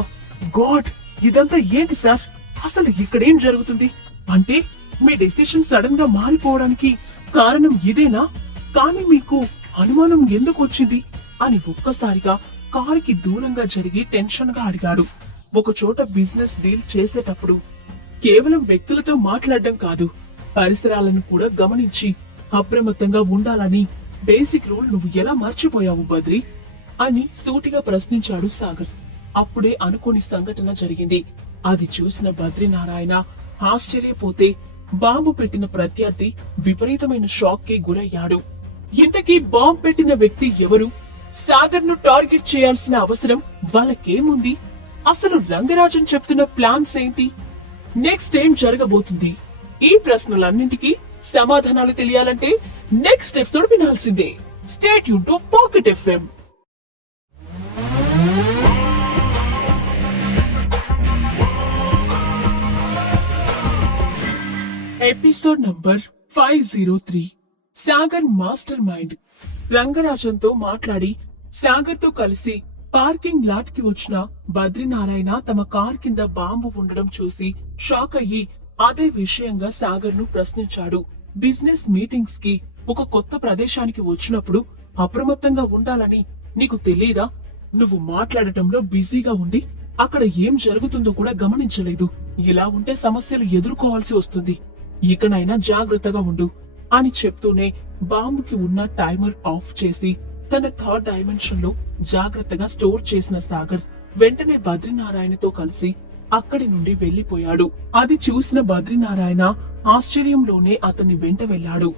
గాడ్, ఇదంతా ఏంటి సార్, అసలు ఇక్కడేం జరుగుతుంది? అంటే మీ డెసిషన్ సడన్ గా మారిపోవడానికి కారణం ఇదేనా? కానీ మీకు అనుమానం ఎందుకు వచ్చింది అని ఒక్కసారిగా కారుకి దూరంగా జరిగి టెన్షన్ గా అడిగాడు. ఒక చోట బిజినెస్ డీల్ చేసేటప్పుడు కేవలం వ్యక్తులతో మాట్లాడడం కాదు, పరిసరాలను కూడా గమనించి అప్రమత్తంగా ఉండాలని బేసిక్ రూల్ నువ్వు ఎలా మర్చిపోయావు బద్రి అని సూటిగా ప్రశ్నించాడు సాగర్. అప్పుడే అనుకోని సంఘటన జరిగింది. అది చూసిన బద్రీనారాయణ ఆశ్చర్యపోతే బాంబు పెట్టిన ప్రత్యర్థి విపరీతమైన షాక్ కి గురయ్యాడు. ఇంతకీ బాంబు పెట్టిన వ్యక్తి ఎవరు? సాగర్ ను టార్గెట్ చేయాల్సిన అవసరం వాళ్ళకేముంది? అసలు రంగరాజన్ చెప్తున్న ప్లాన్స్ ఏంటి? నెక్స్ట్ ఏం జరగబోతుంది? ఈ ప్రశ్నలన్నింటికీ సమాధానాలు తెలియాలంటే నెక్స్ట్ ఎపిసోడ్ వినాల్సిందే. Stay tune to pocket FM. Episode number 503. Sagar master mind. Rangarajan తో మాట్లాడి సాగర్ తో కలిసి పార్కింగ్ లాట్ కి వచ్చిన బద్రీనారాయణ తమ కార్ కింద బాంబు ఉండడం చూసి షాక్ అయ్యి అదే విషయంగా సాగర్ ను ప్రశ్నించాడు. బిజినెస్ మీటింగ్స్ కి ఒక కొత్త ప్రదేశానికి వచ్చినప్పుడు అప్రమత్తంగా ఉండాలని నీకు తెలీదా? నువ్వు మాట్లాడటంలో బిజీగా ఉండి అక్కడ ఏం జరుగుతుందో కూడా గమనించలేదు. ఇలా ఉంటే సమస్యలు ఎదుర్కోవాల్సి వస్తుంది. ఇకనైనా జాగ్రత్తగా ఉండు అని చెప్తూనే బాంబుకి ఉన్న టైమర్ ఆఫ్ చేసి తన థర్డ్ డైమెన్షన్ లో జాగ్రత్తగా స్టోర్ చేసిన సాగర్ వెంటనే బద్రీనారాయణతో కలిసి అక్కడి నుండి వెళ్లిపోయాడు. అది చూసిన బద్రీనారాయణ ఆశ్చర్యంలోనే అతన్ని వెంట వెళ్లాడు.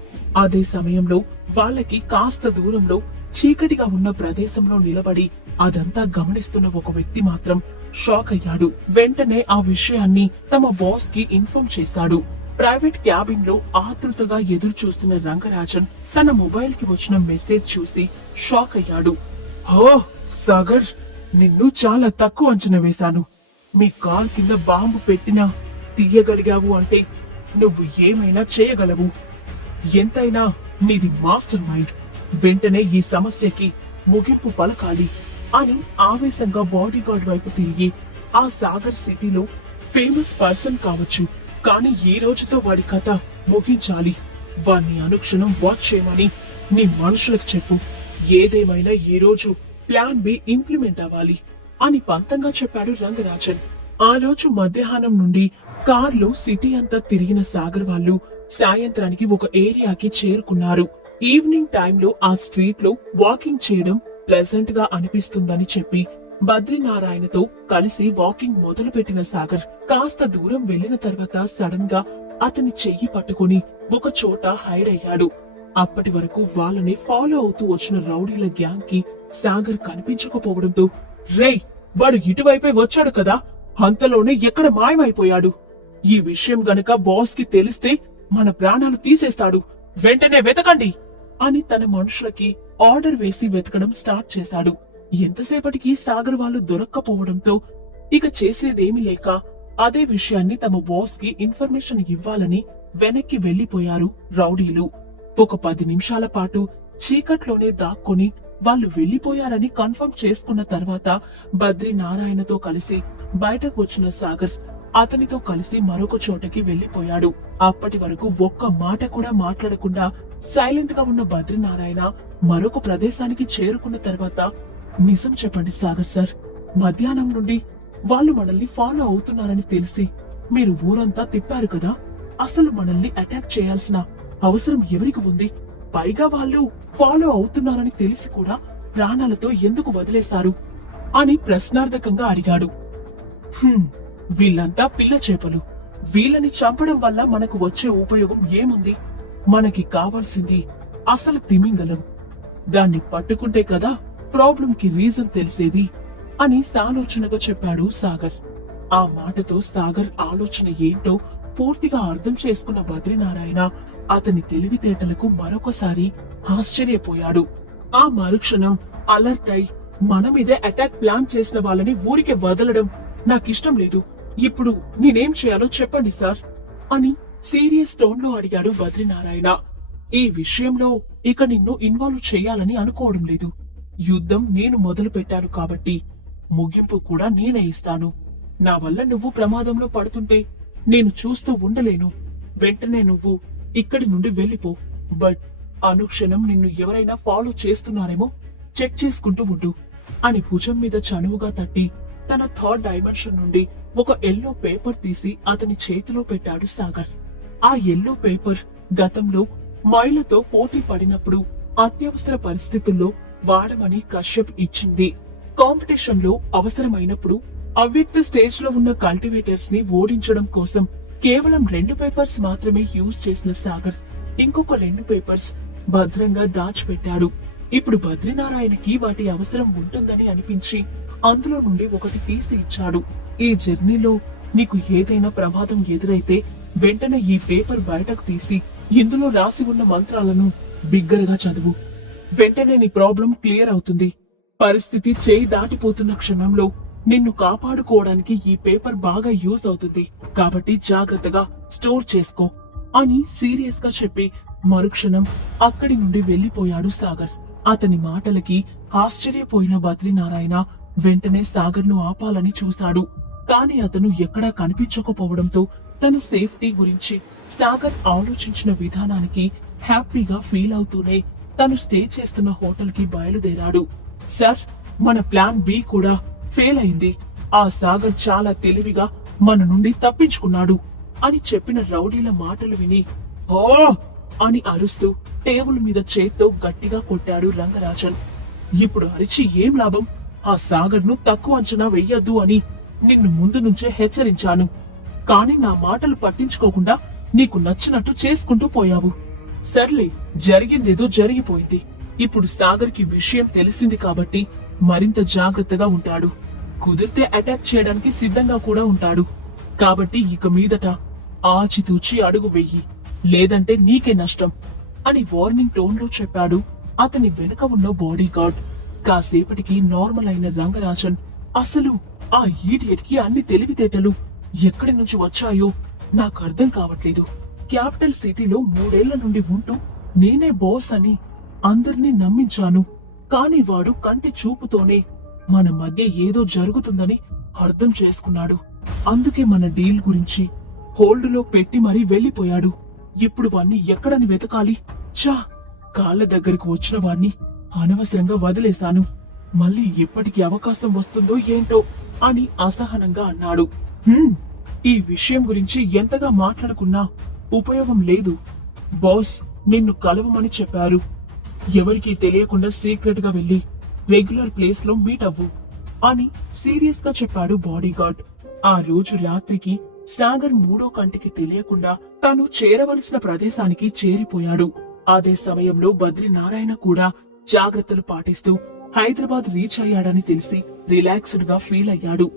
అదే సమయంలో వాళ్ళకి కాస్త దూరంలో చీకటిగా ఉన్న ప్రదేశంలో నిలబడి అదంతా గమనిస్తున్న ఒక వ్యక్తి మాత్రం షాక్ అయ్యాడు. వెంటనే ఆ విషయాన్ని తమ బాస్ కి ఇన్ఫార్మ్ చేశాడు. ప్రైవేట్ క్యాబిన్ లో ఆతృతగా ఎదురు చూస్తున్న రంగరాజన్ తన మొబైల్ కి వచ్చిన మెసేజ్ చూసి షాక్ అయ్యాడు. హో సాగర్, నిన్ను చాలా తక్కువ అంచనా వేశాను. మీ కార్ కింద బాంబు పెట్టినా తీయగలిగావు అంటే నువ్వు ఏమైనా చేయగలవు. ఎంతైనా నీది మాస్టర్ మైండ్. వెంటనే ఈ సమస్యకి ముగింపు పలకాలి అని ఆవేశంగా బాడీగార్డ్ వైపు తిరిగి, ఆ సాగర్ సిటీలో ఫేమస్ పర్సన్ కావచ్చు, కానీ ఈ రోజుతో వాడి కథ ముగించాలి. వాణ్ణి అనుక్షణం వాచ్ చేయమని నీ మనుషులకు చెప్పు. ఏదేమైనా ఈ రోజు ప్లాన్ బి ఇంప్లిమెంట్ అవ్వాలి అని పంతంగా చెప్పాడు రంగరాజన్. ఆ రోజు మధ్యాహ్నం నుండి కార్లో సిటీ అంతా తిరిగిన సాగర్ వాళ్ళు సాయంత్రానికి ఒక ఏరియాకి చేరుకున్నారు. ఈవినింగ్ టైంలో ఆ స్ట్రీట్ లో వాకింగ్ చేయడం ప్లెజెంట్ గా అనిపిస్తుందని చెప్పి బద్రీనారాయణతో కలిసి వాకింగ్ మొదలు పెట్టిన సాగర్ కాస్త దూరం వెళ్లిన తర్వాత సడన్ గా అతని చెయ్యి పట్టుకుని ఒక చోట హైడ్ అయ్యాడు. అప్పటి వరకు వాళ్ళని ఫాలో అవుతూ వచ్చిన రౌడీల గ్యాంగ్ కి సాగర్ కనిపించకపోవడంతో, రేయ్, వాడు ఇటువైపే వచ్చాడు కదా, అంతలోనే ఎక్కడ మాయమైపోయాడు. ఈ విషయం గనక బాస్ కి తెలిస్తే మన ప్రాణాలు తీసేస్తాడు. వెంటనే వెతకండి అని తన మనుషులకి ఆర్డర్ వేసి వెతకడం స్టార్ట్ చేశాడు. ఎంతసేపటికి సాగర్ వాళ్ళు దొరక్కపోవడంతో ఇక చేసేదేమీ లేక అదే విషయాన్ని తమ బాస్ కి ఇన్ఫర్మేషన్ ఇవ్వాలని వెనక్కి వెళ్లిపోయారు రౌడీలు. ఒక 10 నిమిషాల పాటు చీకట్లోనే దాక్కొని వాళ్ళు వెళ్లిపోయారని కన్ఫర్మ్ చేసుకున్న తర్వాత బద్రీనారాయణతో కలిసి బయటకు వచ్చిన సాగర్ అతనితో కలిసి మరొక చోటకి వెళ్లిపోయాడు. అప్పటి వరకు ఒక్క మాట కూడా మాట్లాడకుండా సైలెంట్ గా ఉన్న బద్రీనారాయణ మరొక ప్రదేశానికి చేరుకున్న తర్వాత, నిజం చెప్పండి సాగర్ సార్, మధ్యాహ్నం నుండి వాళ్ళు మనల్ని ఫాలో అవుతున్నారని తెలిసి మీరు ఊరంతా తిప్పారు కదా, అసలు మనల్ని అటాక్ చేయాల్సిన అవసరం ఎవరికి ఉంది? పైగా వాళ్ళు ఫాలో అవుతున్నారని తెలిసి కూడా ప్రాణాలతో ఎందుకు వదిలేశారు అని ప్రశ్నార్థకంగా అడిగాడు. వీళ్ళంతా పిల్ల చేపలు. వీళ్ళని చంపడం వల్ల మనకు వచ్చే ఉపయోగం ఏముంది? మనకి కావాల్సింది అసలు తిమింగలం. దాన్ని పట్టుకుంటే కదా ప్రాబ్లం కి రీజన్ తెలిసేది అని సాలోచనగా చెప్పాడు సాగర్. ఆ మాటతో సాగర్ ఆలోచన ఏంటో పూర్తిగా అర్థం చేసుకున్న బద్రీనారాయణ అతని తెలివితేటలకు మరొకసారి ఆశ్చర్యపోయాడు. ఆ మరుక్షణం అలర్ట్ అయి, మన మీదే అటాక్ ప్లాన్ చేసిన వాళ్ళని ఊరికే వదలడం నాకిష్టం లేదు. ఇప్పుడు నేనేం చేయాలో చెప్పండి సార్ అని సీరియస్ టోన్ లో అడిగాడు బద్రీనారాయణ. ఈ విషయంలో ఇక నిన్ను ఇన్వాల్వ్ చేయాలని అనుకోవడం లేదు. యుద్ధం నేను మొదలు పెట్టాను కాబట్టి ముగింపు కూడా నేనే ఇస్తాను. నా వల్ల నువ్వు ప్రమాదంలో పడుతుంటే నేను చూస్తూ ఉండలేను. వెంటనే నువ్వు ఇక్కడి నుండి వెళ్ళిపో. బట్ అనుక్షణం నిన్ను ఎవరైనా ఫాలో చేస్తున్నారేమో చెక్ చేసుకుంటూ ఉండు అని భుజం మీద చనువుగా తట్టి తన థర్డ్ డైమెన్షన్ నుండి ఒక ఎల్లో పేపర్ తీసి అతని చేతిలో పెట్టాడు సాగర్. ఆ ఎల్లో పేపర్ గతంలో మైలతో పోటీ పడినప్పుడు అత్యవసర పరిస్థితుల్లో వాడమని కశ్యప్ ఇచ్చింది. కాంపిటీషన్ లో అవసరమైనప్పుడు అవ్యక్త స్టేజ్ లో ఉన్న కల్టివేటర్స్ ని ఓడించడం కోసం కేవలం 2 పేపర్స్ మాత్రమే యూజ్ చేసిన సాగర్ ఇంకొక 2 పేపర్స్ భద్రంగా దాచిపెట్టాడు. ఇప్పుడు బద్రీనారాయణకి వాటి అవసరం ఉంటుందని అనిపించి అందులో నుండి ఒకటి తీసి ఇచ్చాడు. ఈ జర్నీలో నీకు ఏదైనా ప్రమాదం ఎదురైతే వెంటనే ఈ పేపర్ బయటకు తీసి ఇందులో రాసి ఉన్న మంత్రాలను బిగ్గరగా చదువు. వెంటనే నీ ప్రాబ్లం క్లియర్ అవుతుంది. పరిస్థితి చేయి దాటిపోతున్న క్షణంలో నిన్ను కాపాడుకోవడానికి ఈ పేపర్ బాగా యూజ్ అవుతుంది కాబట్టి జాగ్రత్తగా స్టోర్ చేసుకో అని సీరియస్ గా చెప్పి మరుక్షణం అక్కడి నుండి వెళ్లిపోయాడు సాగర్. అతని మాటలకి ఆశ్చర్యపోయిన బద్రీనారాయణ వెంటనే సాగర్ ను ఆపాలని చూశాడు. కాని అతను ఎక్కడా కనిపించకపోవడంతో తన సేఫ్టీ గురించి సాగర్ ఆలోచించిన విధానానికి హ్యాపీగా ఫీల్ అవుతూనే తను స్టే చేస్తున్న హోటల్ కి బయలుదేరాడు. సార్, మన ప్లాన్ బి కూడా ఫెయిల్ అయింది. ఆ సాగర్ చాలా తెలివిగా మన నుండి తప్పించుకున్నాడు అని చెప్పిన రౌడీల మాటలు విని ఓ అని అరుస్తూ టేబుల్ మీద చేత్తో గట్టిగా కొట్టాడు రంగరాజన్. ఇప్పుడు అరిచి ఏం లాభం? ఆ సాగర్ ను తక్కువ అంచనా వెయ్యొద్దు అని నిన్ను ముందు నుంచే హెచ్చరించాను. కాని నా మాటలు పట్టించుకోకుండా నీకు నచ్చినట్టు చేసుకుంటూ పోయావు. సర్లే, జరిగిందేదో జరిగిపోయింది. ఇప్పుడు సాగర్ కి విషయం తెలిసింది కాబట్టి మరింత జాగ్రత్తగా ఉంటాడు. కుదిరితే అటాక్ చేయడానికి సిద్ధంగా కూడా ఉంటాడు. కాబట్టి ఇక మీదట ఆచితూచి అడుగు వెయ్యి, లేదంటే నీకే నష్టం అని వార్నింగ్ టోన్ లో చెప్పాడు అతని వెనుక ఉన్న బాడీ గార్డ్. కాసేపటికి నార్మల్ అయిన రంగరాజన్ అసలు ఆ ఈడియట్ కి అన్ని తెలివితేటలు ఎక్కడి నుంచి వచ్చాయో నాకు అర్థం కావట్లేదు. క్యాపిటల్ సిటీలో 3 ఏళ్ల నుండి ఉంటూ నేనే బాస్ అని అందర్నీ నమ్మించాను. కాని వాడు కంటి చూపుతోనే మన మధ్య ఏదో జరుగుతుందని అర్థం చేసుకున్నాడు. అందుకే మన డీల్ గురించి హోల్డ్ లో పెట్టి మరీ వెళ్లిపోయాడు. ఇప్పుడు వాణ్ణి ఎక్కడని వెతకాలి? చా, కాళ్ళ దగ్గరకు వచ్చిన వాణ్ణి అనవసరంగా వదిలేశాను. మళ్ళీ ఎప్పటికి అవకాశం వస్తుందో ఏంటో అని అసహనంగా అన్నాడు. ఈ విషయం గురించి ఎంతగా మాట్లాడుకున్నా ఉపయోగం లేదు. బాస్ నిన్ను కలవమని చెప్పారు. ఎవరికీ తెలియకుండా సీక్రెట్ గా వెళ్లి రెగ్యులర్ ప్లేస్ లో మీట్ అవ్వు అని సీరియస్ గా చెప్పాడు బాడీగార్డ్. ఆ రోజు రాత్రికి సాగర్ 3వ కంటికి తెలియకుండా తాను చేరవలసిన ప్రదేశానికి చేరిపోయాడు. అదే సమయంలో బద్రీనారాయణ కూడా జాగ్రత్తలు పాటిస్తూ హైదరాబాద్ రీచ్ అయ్యాడని తెలిసి రిలాక్స్డ్ గా ఫీల్ అయ్యాడు.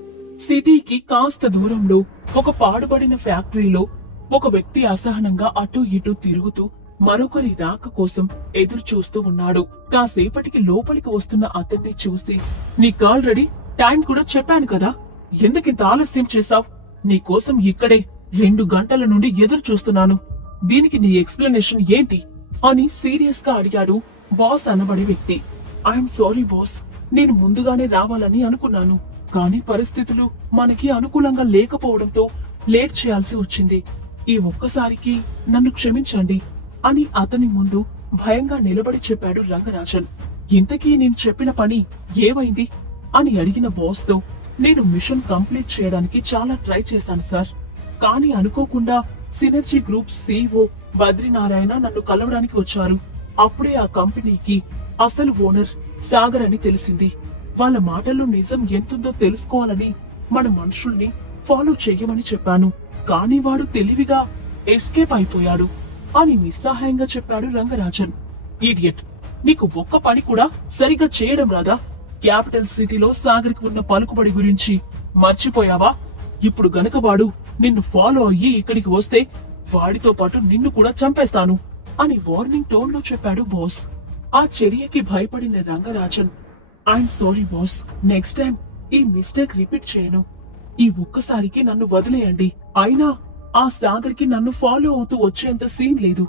సిటీకి కాస్త దూరంలో ఒక పాడుబడిన ఫ్యాక్టరీలో ఒక వ్యక్తి అసహనంగా అటూ ఇటూ తిరుగుతూ మరొకరి రాక కోసం ఎదురు చూస్తూ ఉన్నాడు. కాసేపటికి లోపలికి వస్తున్న అతన్ని చూసి, నీకు ఆల్రెడీ టైం కూడా చెప్పాను కదా, ఎందుకింత ఆలస్యం చేశావ్? నీకోసం ఇక్కడే 2 గంటల నుండి ఎదురు చూస్తున్నాను. దీనికి నీ ఎక్స్ప్లెనేషన్ ఏంటి అని సీరియస్ గా అడిగాడు బాస్ అనబడే వ్యక్తి. ఐఎమ్ సారీ బాస్, నేను ముందుగానే రావాలని అనుకున్నాను. కానీ పరిస్థితులు మనకి అనుకూలంగా లేకపోవడంతో లేట్ చేయాల్సి వచ్చింది. ఈ ఒక్కసారికి నన్ను క్షమించండి అని అతని ముందు భయంగా నిలబడి చెప్పాడు రంగరాజన్. ఇంతకీ నేను చెప్పిన పని ఏమైంది అని అడిగిన బాస్ తో, నేను మిషన్ కంప్లీట్ చేయడానికి చాలా ట్రై చేశాను సార్. కానీ అనుకోకుండా సినర్జీ గ్రూప్ CEO బద్రీనారాయణ నన్ను కలవడానికి వచ్చారు. అప్పుడే ఆ కంపెనీకి అసలు ఓనర్ సాగర్ అని తెలిసింది. వాళ్ళ మాటల్లో నిజం ఎంతుందో తెలుసుకోవాలని మన మనుషుల్ని ఫాలో చెయ్యమని చెప్పాను. కానీ వాడు తెలివిగా ఎస్కేప్ అయిపోయాడు అని నిస్సహాయంగా చెప్పాడు రంగరాజన్. ఈడియట్, నీకు ఒక్క పని కూడా సరిగా చేయడం రాదా? క్యాపిటల్ సిటీలో సాగర్ కి ఉన్న పలుకుబడి గురించి మర్చిపోయావా? ఇప్పుడు గనక వాడు నిన్ను ఫాలో అయ్యి ఇక్కడికి వస్తే వాడితో పాటు నిన్ను కూడా చంపేస్తాను అని వార్నింగ్ టోన్ లో చెప్పాడు బాస్. ఆ చర్యకి భయపడిన Rangarajan, I'm sorry boss, next time ఈ మిస్టేక్ రిపీట్ చేయను. ఈ ఒక్కసారికి నన్ను వదిలేయండి. అయినా ఆ సాగర్ కి నన్ను ఫాలో అవుతూ వచ్చేంత సీన్ లేదు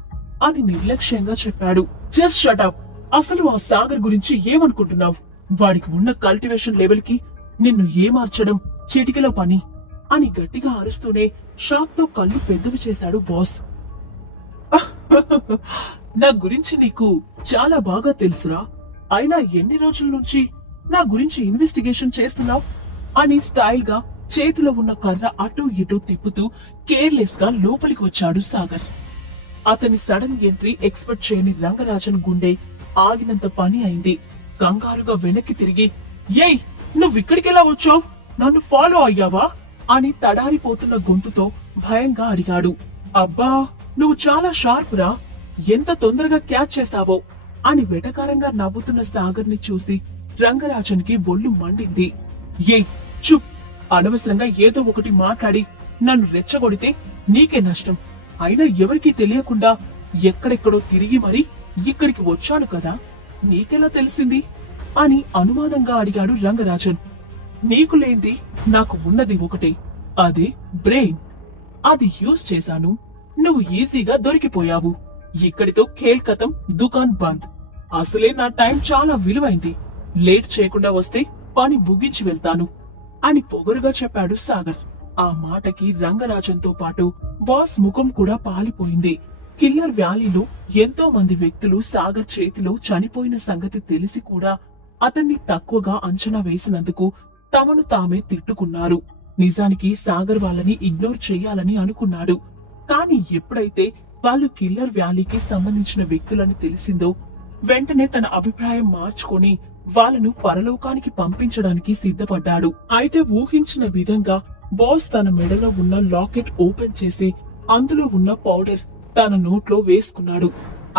అని నిర్లక్ష్యంగా చెప్పాడు. Just shut up. అసలు ఆ సాగర్ గురించి ఏమనుకుంటున్నావు? వాడికి ఉన్న కల్టివేషన్ లెవెల్ కి నిన్ను ఏమార్చడం చిటికెలో పని అని గట్టిగా అరుస్తూనే షాక్ తో కళ్ళు పెద్దవి చేశాడు బాస్. నా గురించి నీకు చాలా బాగా తెలుసురా. అయినా ఎన్ని రోజుల నుంచి నా గురించి ఇన్వెస్టిగేషన్ చేస్తున్నావు అని స్టైల్ గా చేతిలో ఉన్న కర్ర అటూ ఇటూ తిప్పుతూ కేర్లెస్ గా లోపలికి వచ్చాడు సాగర్. అతని సడన్ ఎంట్రీ ఎక్స్పెక్ట్ చేయని రంగరాజన్ గుండె ఆగినంత పని అయింది. కంగారుగా వెనక్కి తిరిగి, ఏయ్, నువ్విక్కడికెలా వచ్చావు? నన్ను ఫాలో అయ్యావా అని తడారిపోతున్న గొంతుతో భయంగా అడిగాడు. అబ్బా, నువ్వు చాలా షార్ప్ రా, ఎంత తొందరగా క్యాచ్ చేస్తావో అని వెటకారంగా నవ్వుతున్న సాగర్ ని చూసి రంగరాజన్ కి ఒళ్ళు మండింది. ఏయ్ చుప్, అనవసరంగా ఏదో ఒకటి మాట్లాడి నన్ను రెచ్చగొడితే నీకే నష్టం. అయినా ఎవరికీ తెలియకుండా ఎక్కడెక్కడో తిరిగి మరీ ఇక్కడికి వచ్చాను కదా, నీకెలా తెలిసింది అని అనుమానంగా అడిగాడు రంగరాజన్. నీకు లేంది నాకు ఉన్నది ఒకటే, అదే బ్రెయిన్. అది యూజ్ చేశాను, నువ్వు ఈజీగా దొరికిపోయావు. ఇక్కడితో ఖేల్ కథం, దుకాన్ బంద్. అసలే నా టైం చాలా విలువైంది. లేట్ చేయకుండా వస్తే పని ముగించి వెళ్తాను అని పొగరుగా చెప్పాడు సాగర్. ఆ మాటకి రంగరాజన్ తో పాటు బాస్ ముఖం కూడా పాలిపోయింది. కిల్లర్ వ్యాలీలో ఎంతో మంది వ్యక్తులు సాగర్ చేతిలో చనిపోయిన సంగతి తెలిసి కూడా అతన్ని తక్కువగా అంచనా వేసినందుకు తమను తామే తిట్టుకున్నారు. నిజానికి సాగర్ వాళ్ళని ఇగ్నోర్ చెయ్యాలని అనుకున్నాడు. కానీ ఎప్పుడైతే వాళ్ళు కిల్లర్ వ్యాలీకి సంబంధించిన వ్యక్తులని తెలిసిందో వెంటనే తన అభిప్రాయం మార్చుకొని వాళ్ళను పరలోకానికి పంపించడానికి సిద్ధపడ్డాడు. అయితే ఊహించిన విధంగా బాస్ తన మెడలో ఉన్న లాకెట్ ఓపెన్ చేసి అందులో ఉన్న పౌడర్ తన నోట్లో వేసుకున్నాడు.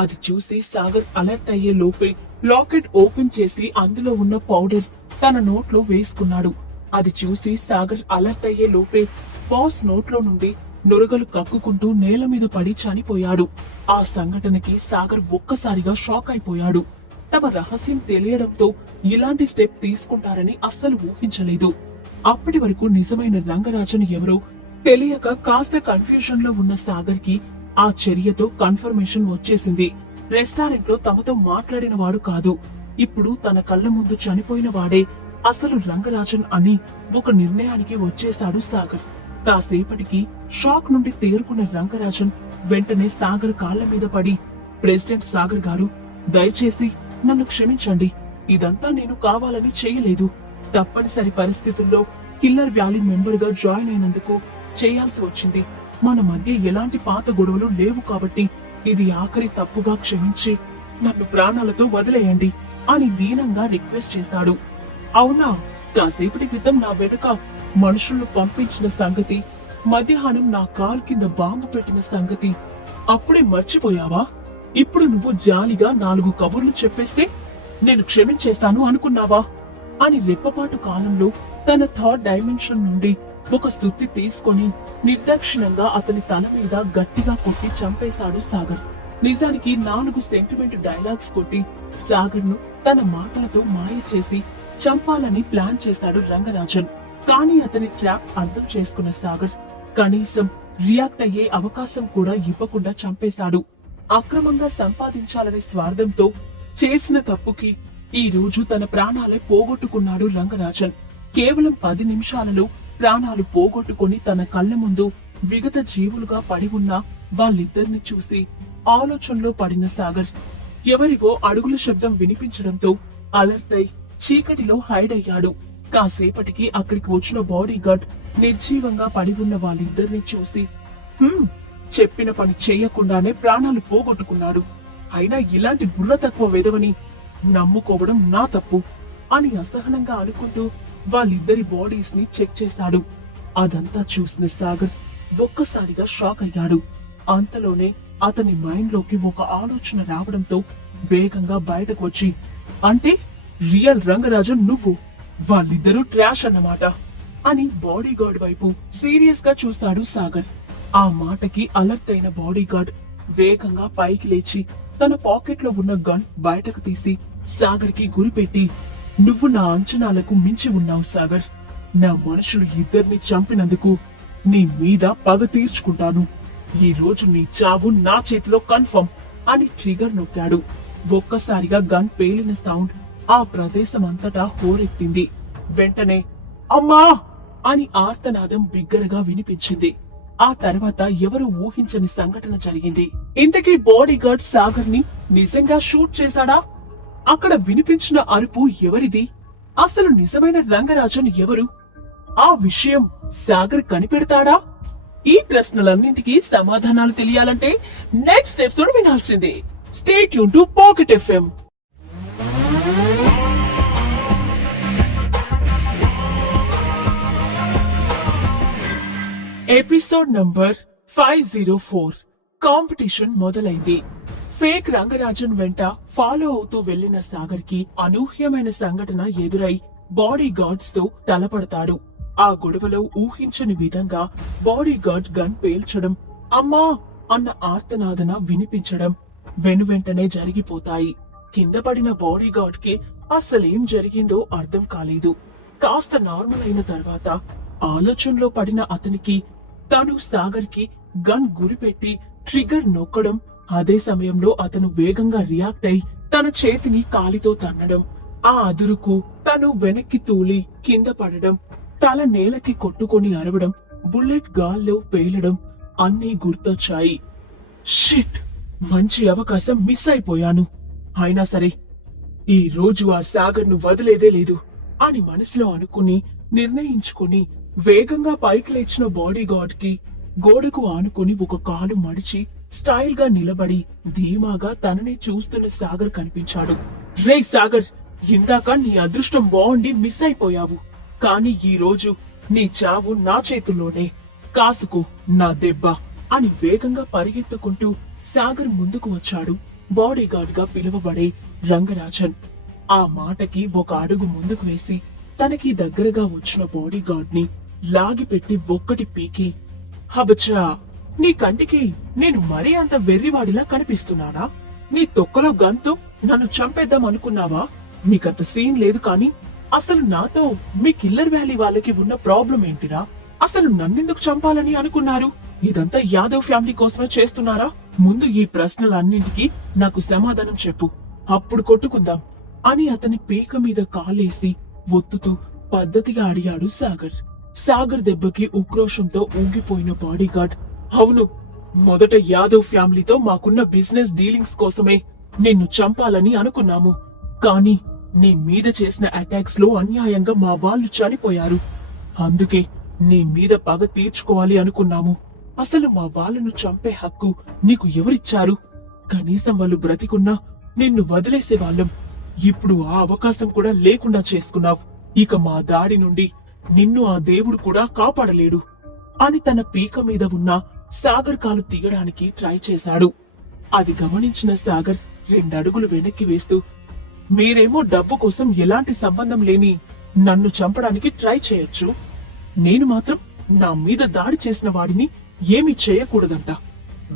అది చూసి సాగర్ అలర్ట్ అయ్యే లోపే లాకెట్ ఓపెన్ చేసి అందులో ఉన్న పౌడర్ తన నోట్లో వేసుకున్నాడు. అది చూసి సాగర్ అలర్ట్ అయ్యే లోపే బాస్ నోట్లో నుండి నురగలు కక్కుకుంటూ నేల మీద పడి చనిపోయాడు. ఆ సంఘటనకి సాగర్ ఒక్కసారిగా షాక్ అయిపోయాడు. తమ రహస్యం తెలియడంతో ఇలాంటి స్టెప్ తీసుకుంటారని అస్సలు ఊహించలేదు. అప్పటి వరకు నిజమైన రంగరాజన్ ఎవరో తెలియక కాస్త కన్ఫ్యూజన్ లో ఉన్న సాగర్ కి ఆ చర్యతో కన్ఫర్మేషన్ వచ్చేసింది. రెస్టారెంట్ లో తమతో మాట్లాడిన వాడు కాదు, ఇప్పుడు తన కళ్ళ ముందు చనిపోయిన వాడే అసలు రంగరాజన్ అని ఒక నిర్ణయానికి వచ్చేశాడు సాగర్. కాసేపటికి షాక్ నుండి తేరుకున్న రంగరాజన్ వెంటనే సాగర్ కాళ్ల మీద పడి, ప్రెసిడెంట్ సాగర్ గారు, దయచేసి నన్ను క్షమించండి. ఇదంతా నేను కావాలని చేయలేదు. తప్పనిసరి పరిస్థితుల్లో కిల్లర్ వ్యాలీ మెంబర్ గా జాయిన్ అయినందుకు చేయాల్సి వచ్చింది. మన మధ్య ఎలాంటి పాత గొడవలు లేవు కాబట్టి ఇది ఆఖరి తప్పుగా క్షమించి నన్ను ప్రాణాలతో వదిలేయండి అని దీనంగా రిక్వెస్ట్ చేశాడు. అవునా, కాసేపటి క్రితం నా వెనుక మనుషులను పంపించిన సంగతి, మధ్యాహ్నం నా కాల్ కింద బాంబు పెట్టిన సంగతి అప్పుడే మర్చిపోయావా? ఇప్పుడు నువ్వు జాలిగా 4 కబుర్లు చెప్పేస్తే నేను క్షమించేస్తాను అనుకున్నావా అని రెప్పపాటు కాలంలో తన థర్డ్ డైమెన్షన్ నుండి ఒక సుత్తి తీసుకొని నిర్దాక్షిణంగా అతని తల మీద గట్టిగా కొట్టి చంపేశాడు సాగర్. నిజానికి 4 సెంటిమెంట్ డైలాగ్స్ కొట్టి సాగర్ ను తన మాటలతో మాయ చేసి చంపాలని ప్లాన్ చేశాడు రంగరాజన్. కానీ అతని ట్రాప్ అర్థం చేసుకున్న సాగర్ కనీసం రియాక్ట్ అయ్యే అవకాశం కూడా ఇవ్వకుండా చంపేశాడు. అక్రమంగా సంపాదించాలనే స్వార్థంతో చేసిన తప్పుకి ఈ రోజు తన ప్రాణాలే పోగొట్టుకున్నాడు రంగరాజన్. కేవలం 10 నిమిషాలలో ప్రాణాలు పోగొట్టుకుని తన కళ్ళ ముందు విగత జీవులుగా పడి ఉన్న వాళ్ళిద్దరిని చూసి ఆలోచనలో పడిన సాగర్ ఎవరివో అడుగుల శబ్దం వినిపించడంతో అలర్ట్ అయి చీకటిలో హైడ్ అయ్యాడు. కాసేపటికి అక్కడికి వచ్చిన బాడీ గార్డ్ నిర్జీవంగా పడి ఉన్న వాళ్ళిద్దరిని చూసి, చెప్పిన పని చెయ్యకుండానే ప్రాణాలు పోగొట్టుకున్నాడు. అయినా ఇలాంటి బుర్ర తక్కువ వెదవని నమ్ముకోవడం నా తప్పు అని అసహనంగా అనుకుంటూ వాళ్ళిద్దరి బాడీస్ ని చెక్ చేశాడు. అదంతా చూసిన సాగర్ ఒక్కసారిగా షాక్ అయ్యాడు. అంతలోనే అతని మైండ్ లోకి ఒక ఆలోచన రావడంతో వేగంగా బయటకు వచ్చి, అంటే రియల్ రంగరాజన్ నువ్వు, వాళ్ళిద్దరూ ట్రాష్ అన్నమాట అని బాడీ గార్డ్ వైపు సీరియస్ గా చూశాడు సాగర్. ఆ మాటకి అలర్ట్ అయిన బాడీ గార్డ్ వేగంగా పైకి లేచి తన పాకెట్ లో ఉన్న గన్ బయటకు తీసి సాగర్ కి గురిపెట్టి, నువ్వు నా అంచనాలకు మించి ఉన్నావు సాగర్. నా మనుషులు ఇద్దరిని చంపినందుకు నీ మీద పగ తీర్చుకుంటాను. ఈ రోజు నీ చావు నా చేతిలో కన్ఫర్మ్ అని ట్రిగర్ నొక్కాడు. ఒక్కసారిగా గన్ పేలిన సౌండ్ ఆ ప్రదేశం అంతటా హోరెత్తింది. వెంటనే అమ్మా అని ఆర్తనాదం బిగ్గరగా వినిపించింది. ఆ తర్వాత ఎవరు ఊహించని సంఘటన జరిగింది. ఇంతకీ బాడీ గార్డ్ సాగర్ ని నిజంగా షూట్ చేశాడా? అక్కడ వినిపించిన అరుపు ఎవరిది? అసలు నిజమైన రంగరాజన్ ఎవరు? ఆ విషయం సాగర్ కనిపెడతాడా? ఈ ప్రశ్నలన్నింటికీ సమాధానాలు తెలియాలంటే నెక్స్ట్ ఎపిసోడ్ వినాల్సిందే. Stay tune to pocket FM. Episode number 504. Competition మొదలైంది. ఫేక్ రంగరాజన్ వెంట ఫాలో అవుతూ వెళ్లిన సాగర్ కి అనూహ్యమైన సంఘటన ఎదురై బాడీ గార్డ్స్ తో తలపడతాడు. ఆ గొడవలో ఊహించని విధంగా బాడీ గార్డ్ గన్ పేల్చడం, అమ్మా అన్న ఆర్తనాదన వినిపించడం వెనువెంటనే జరిగిపోతాయి. కింద పడిన బాడీ గార్డ్ కి అసలేం జరిగిందో అర్థం కాలేదు. కాస్త నార్మల్ అయిన తర్వాత ఆలోచనలో పడిన అతనికి తను సాగర్ కి గన్ గురిపెట్టి ట్రిగర్ నొక్కడం, అదే సమయంలో అతను వేగంగా రియాక్ట్ అయి తన చేతిని కాలితో తన్నడం, ఆ అదురుకు తను వెనక్కి తూలి కింద పడడం, తల నేలకి కొట్టుకొని అరవడం, బుల్లెట్ గాల్లో పేలడం అన్నీ గుర్తొచ్చాయి. షిట్, మంచి అవకాశం మిస్ అయిపోయాను. అయినా సరే ఈ రోజు ఆ సాగర్ ను వదిలేదే లేదు అని మనసులో అనుకుని నిర్ణయించుకుని వేగంగా పైకి లేచిన బాడీ గార్డ్ కి గోడకు ఆనుకుని ఒక కాలు మడిచి స్టైల్ గా నిలబడి ధీమాగా తననే చూస్తున్న సాగర్ కనిపించాడు. రే సాగర్, ఇందాక నీ అదృష్టం బాగుండి మిస్ అయిపోయావు. కాని ఈ రోజు నీ చావు నా చేతుల్లోనే. కాసుకో నా దెబ్బ అని వేగంగా పరిగెత్తుకుంటూ సాగర్ ముందుకు వచ్చాడు. బాడీ గార్డ్ గా పిలువబడే రంగరాజన్. ఆ మాటకి ఒక అడుగు ముందుకు వేసి తనకి దగ్గరగా వచ్చిన బాడీ గార్డ్ ని లాగిపెట్టి ఒక్కటి పీకి, హబచ్చా, నీ కంటికి నేను మరీ అంత వెర్రివాడిలా కనిపిస్తున్నానా? నీ తొక్కలో గంతు నన్ను చంపేద్దాం అనుకున్నావా? నీకంత సీన్ లేదు కాని అసలు నాతో మీ కిల్లర్ వ్యాలీ వాళ్ళకి ఉన్న ప్రాబ్లం ఏంటిరా? అసలు నన్నెందుకు చంపాలని అనుకున్నారు? ఇదంతా యాదవ్ ఫ్యామిలీ కోసమే చేస్తున్నారా? ముందు ఈ ప్రశ్నలన్నింటికి నాకు సమాధానం చెప్పు, అప్పుడు కొట్టుకుందాం అని అతని పీక మీద కాలేసి ఒత్తుతూ పద్ధతిగా అడిగాడు సాగర్. సాగర్ దెబ్బకి ఉక్రోషంతో ఊగిపోయిన బాడీగార్డ్, అవును, మొదట యాదవ్ ఫ్యామిలీతో మాకున్న బిజినెస్ డీలింగ్స్ కోసమే నిన్ను చంపాలని అనుకున్నాము. కానీ నీ మీద చేసిన అటాక్స్ లో అన్యాయంగా మా వాళ్ళు చనిపోయారు. అందుకే నీ మీద పగ తీర్చుకోవాలి అనుకున్నాము. అసలు మా వాళ్ళను చంపే హక్కు నీకు ఎవరిచ్చారు? కనీసం వాళ్ళు బ్రతికున్నా నిన్ను వదిలేసేవాళ్ళం. ఇప్పుడు ఆ అవకాశం కూడా లేకుండా చేసుకున్నావు. ఇక మా దాడి నుండి నిన్ను ఆ దేవుడు కూడా కాపాడలేడు అని తన పీక మీద ఉన్న సాగర్ కాలు తీయడానికి ట్రై చేశాడు. అది గమనించిన సాగర్ 2 అడుగులు వెనక్కి వేస్తూ, మీరేమో డబ్బు కోసం ఎలాంటి సంబంధం లేని నన్ను చంపడానికి ట్రై చేయొచ్చు, నేను మాత్రం నా మీద దాడి చేసిన వాడిని ఏమీ చేయకూడదంట.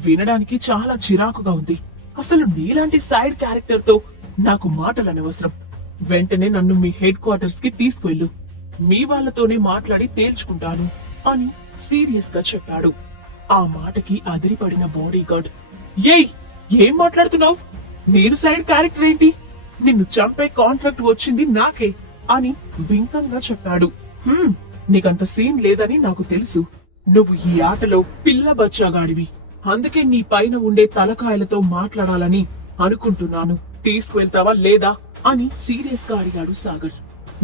వినడానికి చాలా చిరాకుగా ఉంది. అసలు నీలాంటి సైడ్ క్యారెక్టర్ తో నాకు మాటలు అనవసరం. వెంటనే నన్ను మీ హెడ్ క్వార్టర్స్ కి తీసుకువెళ్ళు, మీ వాళ్లతోనే మాట్లాడి తేల్చుకుంటాను అని సీరియస్ గా చెప్పాడు. ఆ మాటకి అదిరిపడిన బాడీగార్డ్, ఏయ్, ఏం మాట్లాడుతున్నావు? నేను సైడ్ క్యారెక్టర్ ఏంటి? నిన్ను చంపే కాంట్రాక్ట్ వచ్చింది నాకే అని బింకంగా చెప్పాడు. నీకంత సీన్ లేదని నాకు తెలుసు. నువ్వు ఈ ఆటలో పిల్ల బచ్చాగాడివి. అందుకే నీ పైన ఉండే తలకాయలతో మాట్లాడాలని అనుకుంటున్నాను. తీసుకువెళ్తావా లేదా అని సీరియస్ గా అడిగాడు సాగర్.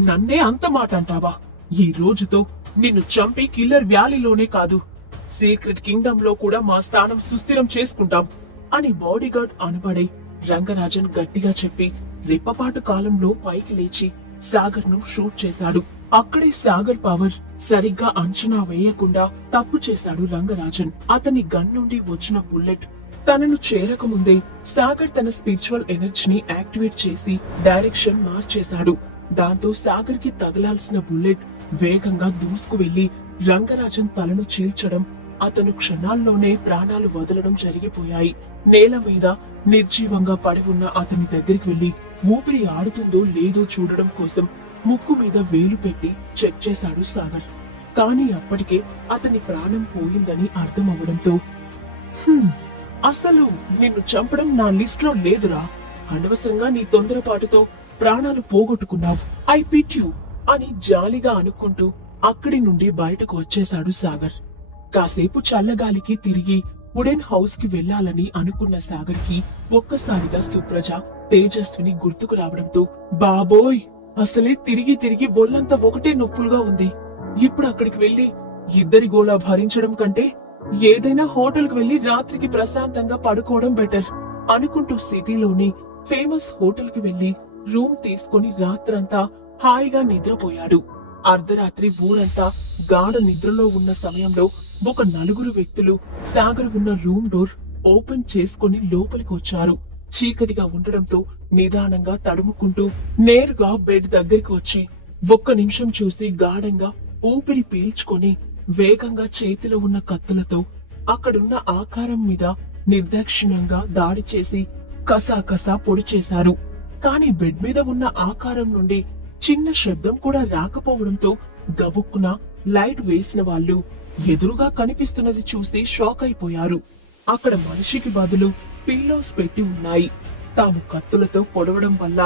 నన్నే అంత మాట అంటావా? ఈ రోజుతో నిన్ను చంపి కిల్లర్ వ్యాలీలోనే కాదు, సీక్రెట్ కింగ్డమ్ లో కూడా మా స్థానం సుస్థిరం చేసుకుంటాం అని బాడీగార్డ్ అనబడే రంగరాజన్ గట్టిగా చెప్పి రెప్పపాటు కాలంలో పైకి లేచి సాగర్ ను షూట్ చేశాడు. అక్కడే సాగర్ పవర్ సరిగ్గా అంచనా వేయకుండా తప్పు చేశాడు రంగరాజన్. అతని గన్ నుండి వచ్చిన బుల్లెట్ తనను చేరకముందే సాగర్ తన స్పిరిచువల్ ఎనర్జీని యాక్టివేట్ చేసి డైరెక్షన్ మార్చేశాడు. దాంతో సాగర్ కి తగలాల్సిన బుల్లెట్ వేగంగా దూసుకు వెళ్లి రంగరాజన్ తలను చీల్చడం, అతను క్షణాల్లోనే ప్రాణాలు వదలడం జరిగిపోయాయి. నేల మీద నిర్జీవంగా పడి ఉన్న అతని దగ్గరికి వెళ్లి ఊపిరి ఆడుతుందో లేదో చూడడం కోసం ముక్కు మీద వేలు పెట్టి చెక్ చేశాడు సాగర్. కానీ అప్పటికే అతని ప్రాణం పోయిందని అర్థమవడంతో, అసలు నిన్ను చంపడం నా లిస్ట్ లో లేదురా, అనవసరంగా నీ తొందరపాటుతో ప్రాణాలు పోగొట్టుకున్నావు, ఐ పిట్ యు అని జాలిగా అనుకుంటూ అక్కడి నుండి బయటకు వచ్చేశాడు సాగర్. కాసేపు చల్లగాలికి తిరిగి వుడెన్ హౌస్ కి వెళ్లాలని అనుకున్న సాగర్ కి ఒక్కసారిగా సుప్రజ, తేజస్విని గుర్తుకు రావడంతో, బాబోయ్, అసలే తిరిగి తిరిగి బొల్లంతా ఒకటే నొప్పులుగా ఉంది. ఇప్పుడు అక్కడికి వెళ్లి ఇద్దరి గోలా భరించడం కంటే ఏదైనా హోటల్ కు వెళ్లి రాత్రికి ప్రశాంతంగా పడుకోవడం బెటర్ అనుకుంటూ సిటీలోని ఫేమస్ హోటల్ కి వెళ్లి రూమ్ తీసుకుని రాత్రంతా హాయిగా నిద్రపోయాడు. అర్ధరాత్రి ఊరంతా గాఢ నిద్రలో ఉన్న సమయంలో ఒక 4 వ్యక్తులు సాగర్ ఉన్న రూమ్ డోర్ ఓపెన్ చేసుకుని లోపలికి వచ్చారు. చీకటిగా ఉండడంతో నిదానంగా తడుముకుంటూ నేరుగా బెడ్ దగ్గరికి వచ్చి 1 నిమిషం చూసి గాఢంగా ఊపిరి పీల్చుకొని వేగంగా చేతిలో ఉన్న కత్తులతో అక్కడున్న ఆకారం మీద నిర్దాక్షిణ్యంగా దాడి చేసి కసాకసా పొడి చేశారు. కాని బెడ్ మీద ఉన్న ఆకారం నుండి చిన్న శబ్దం కూడా రాకపోవడంతో గబుక్కున లైట్ వేసిన వాళ్ళు ఎదురుగా కనిపిస్తున్నది చూసి షాక్ అయిపోయారు. అక్కడ మనిషికి బదులు పిల్లోస్ పెట్టి ఉన్నాయి. తాము కత్తులతో పొడవడం వల్ల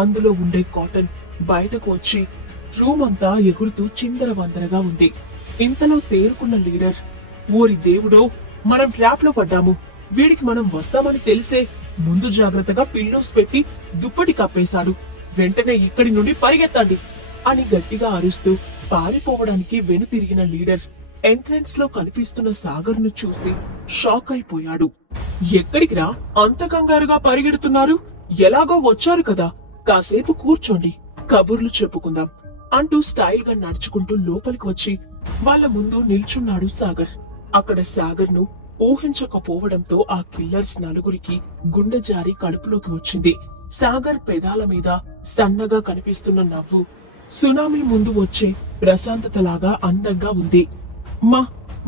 అందులో ఉండే కాటన్ బయటకు వచ్చి రూమ్ అంతా ఎగురుతూ చిందరవందరగా ఉంది. ఇంతలో తేరుకున్న లీడర్, ఓరి దేవుడో, మనం ట్రాప్ లో పడ్డాము, వీడికి మనం వస్తామని తెలిసే ముందు జాగ్రత్తగా పిల్లోస్ పెట్టి దుప్పటి కప్పేశాడు, వెంటనే ఇక్కడి నుండి పరిగెత్తండి అని గట్టిగా అరుస్తూ పారిపోవడానికి వెనుతిరిగిన లీడర్ ఎంట్రన్స్ లో కనిపిస్తున్న సాగర్ ను చూసి షాక్ అయిపోయాడు. ఎక్కడికి రా, అంత కంగారుగా పరిగెడుతున్నారు? ఎలాగో వచ్చారు కదా, కాసేపు కూర్చోండి, కబుర్లు చెప్పుకుందాం అంటూ స్టైల్ గా నడుచుకుంటూ లోపలికి వచ్చి వాళ్ళ ముందు నిల్చున్నాడు సాగర్. అక్కడ సాగర్ ను ఊహించకపోవడంతో ఆ కిల్లర్స్ నలుగురికి గుండె జారి కడుపులోకి వచ్చింది. సాగర్ పెదాల మీద సన్నగా కనిపిస్తున్న నవ్వు సునామీ ముందు వచ్చే ప్రశాంతతలాగా అందంగా ఉంది.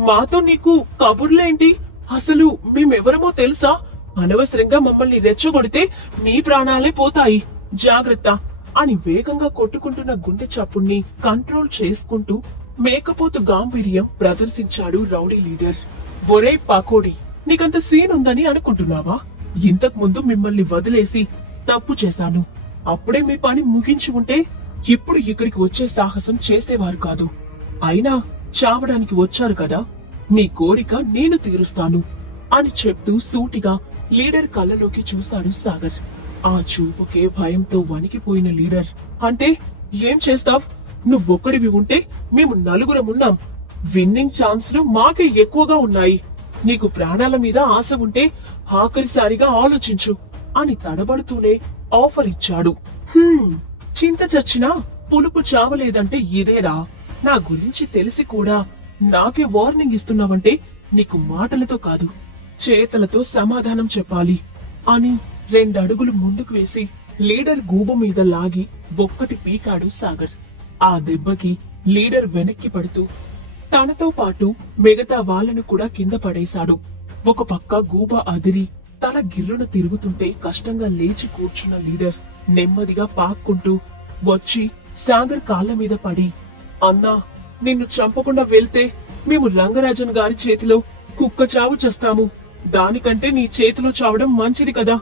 మాతో నీకు కబుర్లేంటి? అసలు మేమెవరమో తెలుసా? అనవసరంగా మమ్మల్ని రెచ్చగొడితే నీ ప్రాణాలే పోతాయి, జాగ్రత్త అని వేగంగా కొట్టుకుంటున్న గుండె చప్పుణ్ణి కంట్రోల్ చేసుకుంటూ మేకపోతు గాంభీర్యం ప్రదర్శించాడు రౌడీ లీడర్. ఒరే పాకోడి, నీకంత సీన్ ఉందని అనుకుంటున్నావా? ఇంతకు ముందు మిమ్మల్ని వదిలేసి తప్పు చేశాను. అప్పుడే మీ పని ముగించి ఉంటే ఇప్పుడు ఇక్కడికి వచ్చే సాహసం చేసేవారు కాదు. అయినా చావడానికి వచ్చారు కదా, మీ కోరిక నేను తీరుస్తాను అని చెప్తూ సూటిగా లీడర్ కళ్ళలోకి చూశాడు సాగర్. ఆ చూపుకే భయంతో వణికిపోయిన లీడర్, అంటే ఏం చేస్తావ్? నువ్వొక్కడివి ఉంటే మేము నలుగురమున్నాం. విన్నింగ్ ఛాన్స్లు మాకే ఎక్కువగా ఉన్నాయి. నీకు ప్రాణాల మీద ఆశ ఉంటే ఆఖరిసారిగా ఆలోచించు అని తడబడుతూనే ఆఫర్ ఇచ్చాడు. చింత చచ్చినా పులుపు చావలేదంటే ఇదేరా. నా గురించి తెలిసి కూడా నాకే వార్నింగ్ ఇస్తున్నావంటే నీకు మాటలతో కాదు, చేతలతో సమాధానం చెప్పాలి అని 2 అడుగులు ముందుకు వేసి లీడర్ గూబ మీద లాగి ఒక్కటి పీకాడు సాగర్. ఆ దెబ్బకి లీడర్ వెనక్కి పడుతూ తనతో పాటు మిగతా వాళ్ళను కూడా కింద పడేశాడు. ఒక పక్క గూబ అదిరి తల గిర్రున తిరుగుతుంటే కష్టంగా లేచి కూర్చున్న లీడర్ నెమ్మదిగా పాక్కుంటూ వచ్చి సాగర్ కాళ్ల మీద పడి, అన్నా, నిన్ను చంపకుండా వెళ్తే మేము రంగరాజన్ గారి చేతిలో కుక్క చావు చేస్తాము. దానికంటే నీ చేతిలో చావడం మంచిది కదా,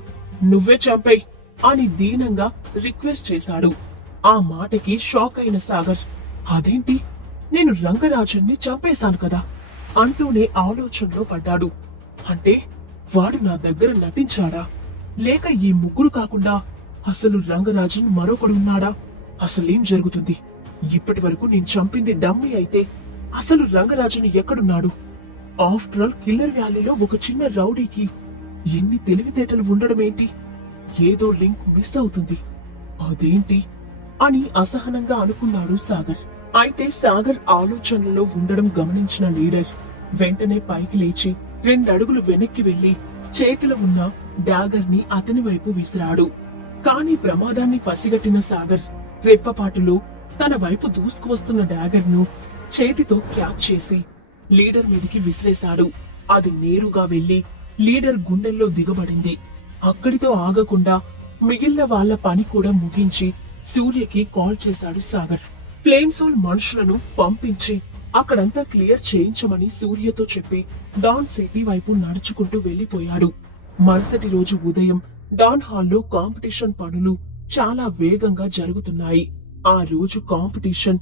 నువ్వే చంపేయ్ అని దీనంగా రిక్వెస్ట్ చేశాడు. ఆ మాటకి షాక్ అయిన సాగర్, అదేంటి, నేను రంగరాజన్ని చంపేశాను కదా అంటూనే ఆలోచనలో పడ్డాడు. అంటే వాడు నా దగ్గర నటించాడా, లేక ఈ ముగ్గురు కాకుండా అసలు రంగరాజన్ మరొకడున్నాడా? అసలేం జరుగుతుంది? ఇప్పటి వరకు నేను చంపింది డమ్మీ అయితే అసలు రంగరాజన్ ఎక్కడున్నాడు? ఆఫ్టర్ ఆల్ కిల్లర్ వ్యాలీలో ఒక చిన్న రౌడీకి ఎన్ని తెలివితేటలు ఉండడమేంటి? ఏదో లింక్ మిస్ అవుతుంది, అదేంటి అని అసహనంగా అనుకున్నాడు సాగర్. అయితే సాగర్ ఆలోచనలో ఉండడం గమనించిన లీడర్ వెంటనే పైకి లేచి 2 అడుగులు వెనక్కి వెళ్లి చేతిలో ఉన్న డాగర్ ని అతని వైపు విసిరాడు. కాని ప్రమాదాన్ని పసిగట్టిన సాగర్ రెప్పపాటులో తన వైపు దూసుకువస్తున్న డాగర్ ను చేతితో క్యాచ్ చేసి లీడర్ మీదికి విసిరేశాడు. అది నేరుగా వెళ్లి లీడర్ గుండెల్లో దిగబడింది. అక్కడితో ఆగకుండా మిగిలిన వాళ్ల పని కూడా ముగించి సూర్యకి కాల్ చేశాడు సాగర్. ఫ్లేమ్సోల్ మనుషులను పంపించి అక్కడంతా క్లియర్ చేయించమని సూర్యతో చెప్పి డాన్ సిటీ వైపు నడుచుకుంటూ వెళ్లిపోయాడు. మరుసటి రోజు ఉదయం డాన్ హాల్లో కాంపిటీషన్ పనులు చాలా వేగంగా జరుగుతున్నాయి. ఆ రోజు కాంపిటీషన్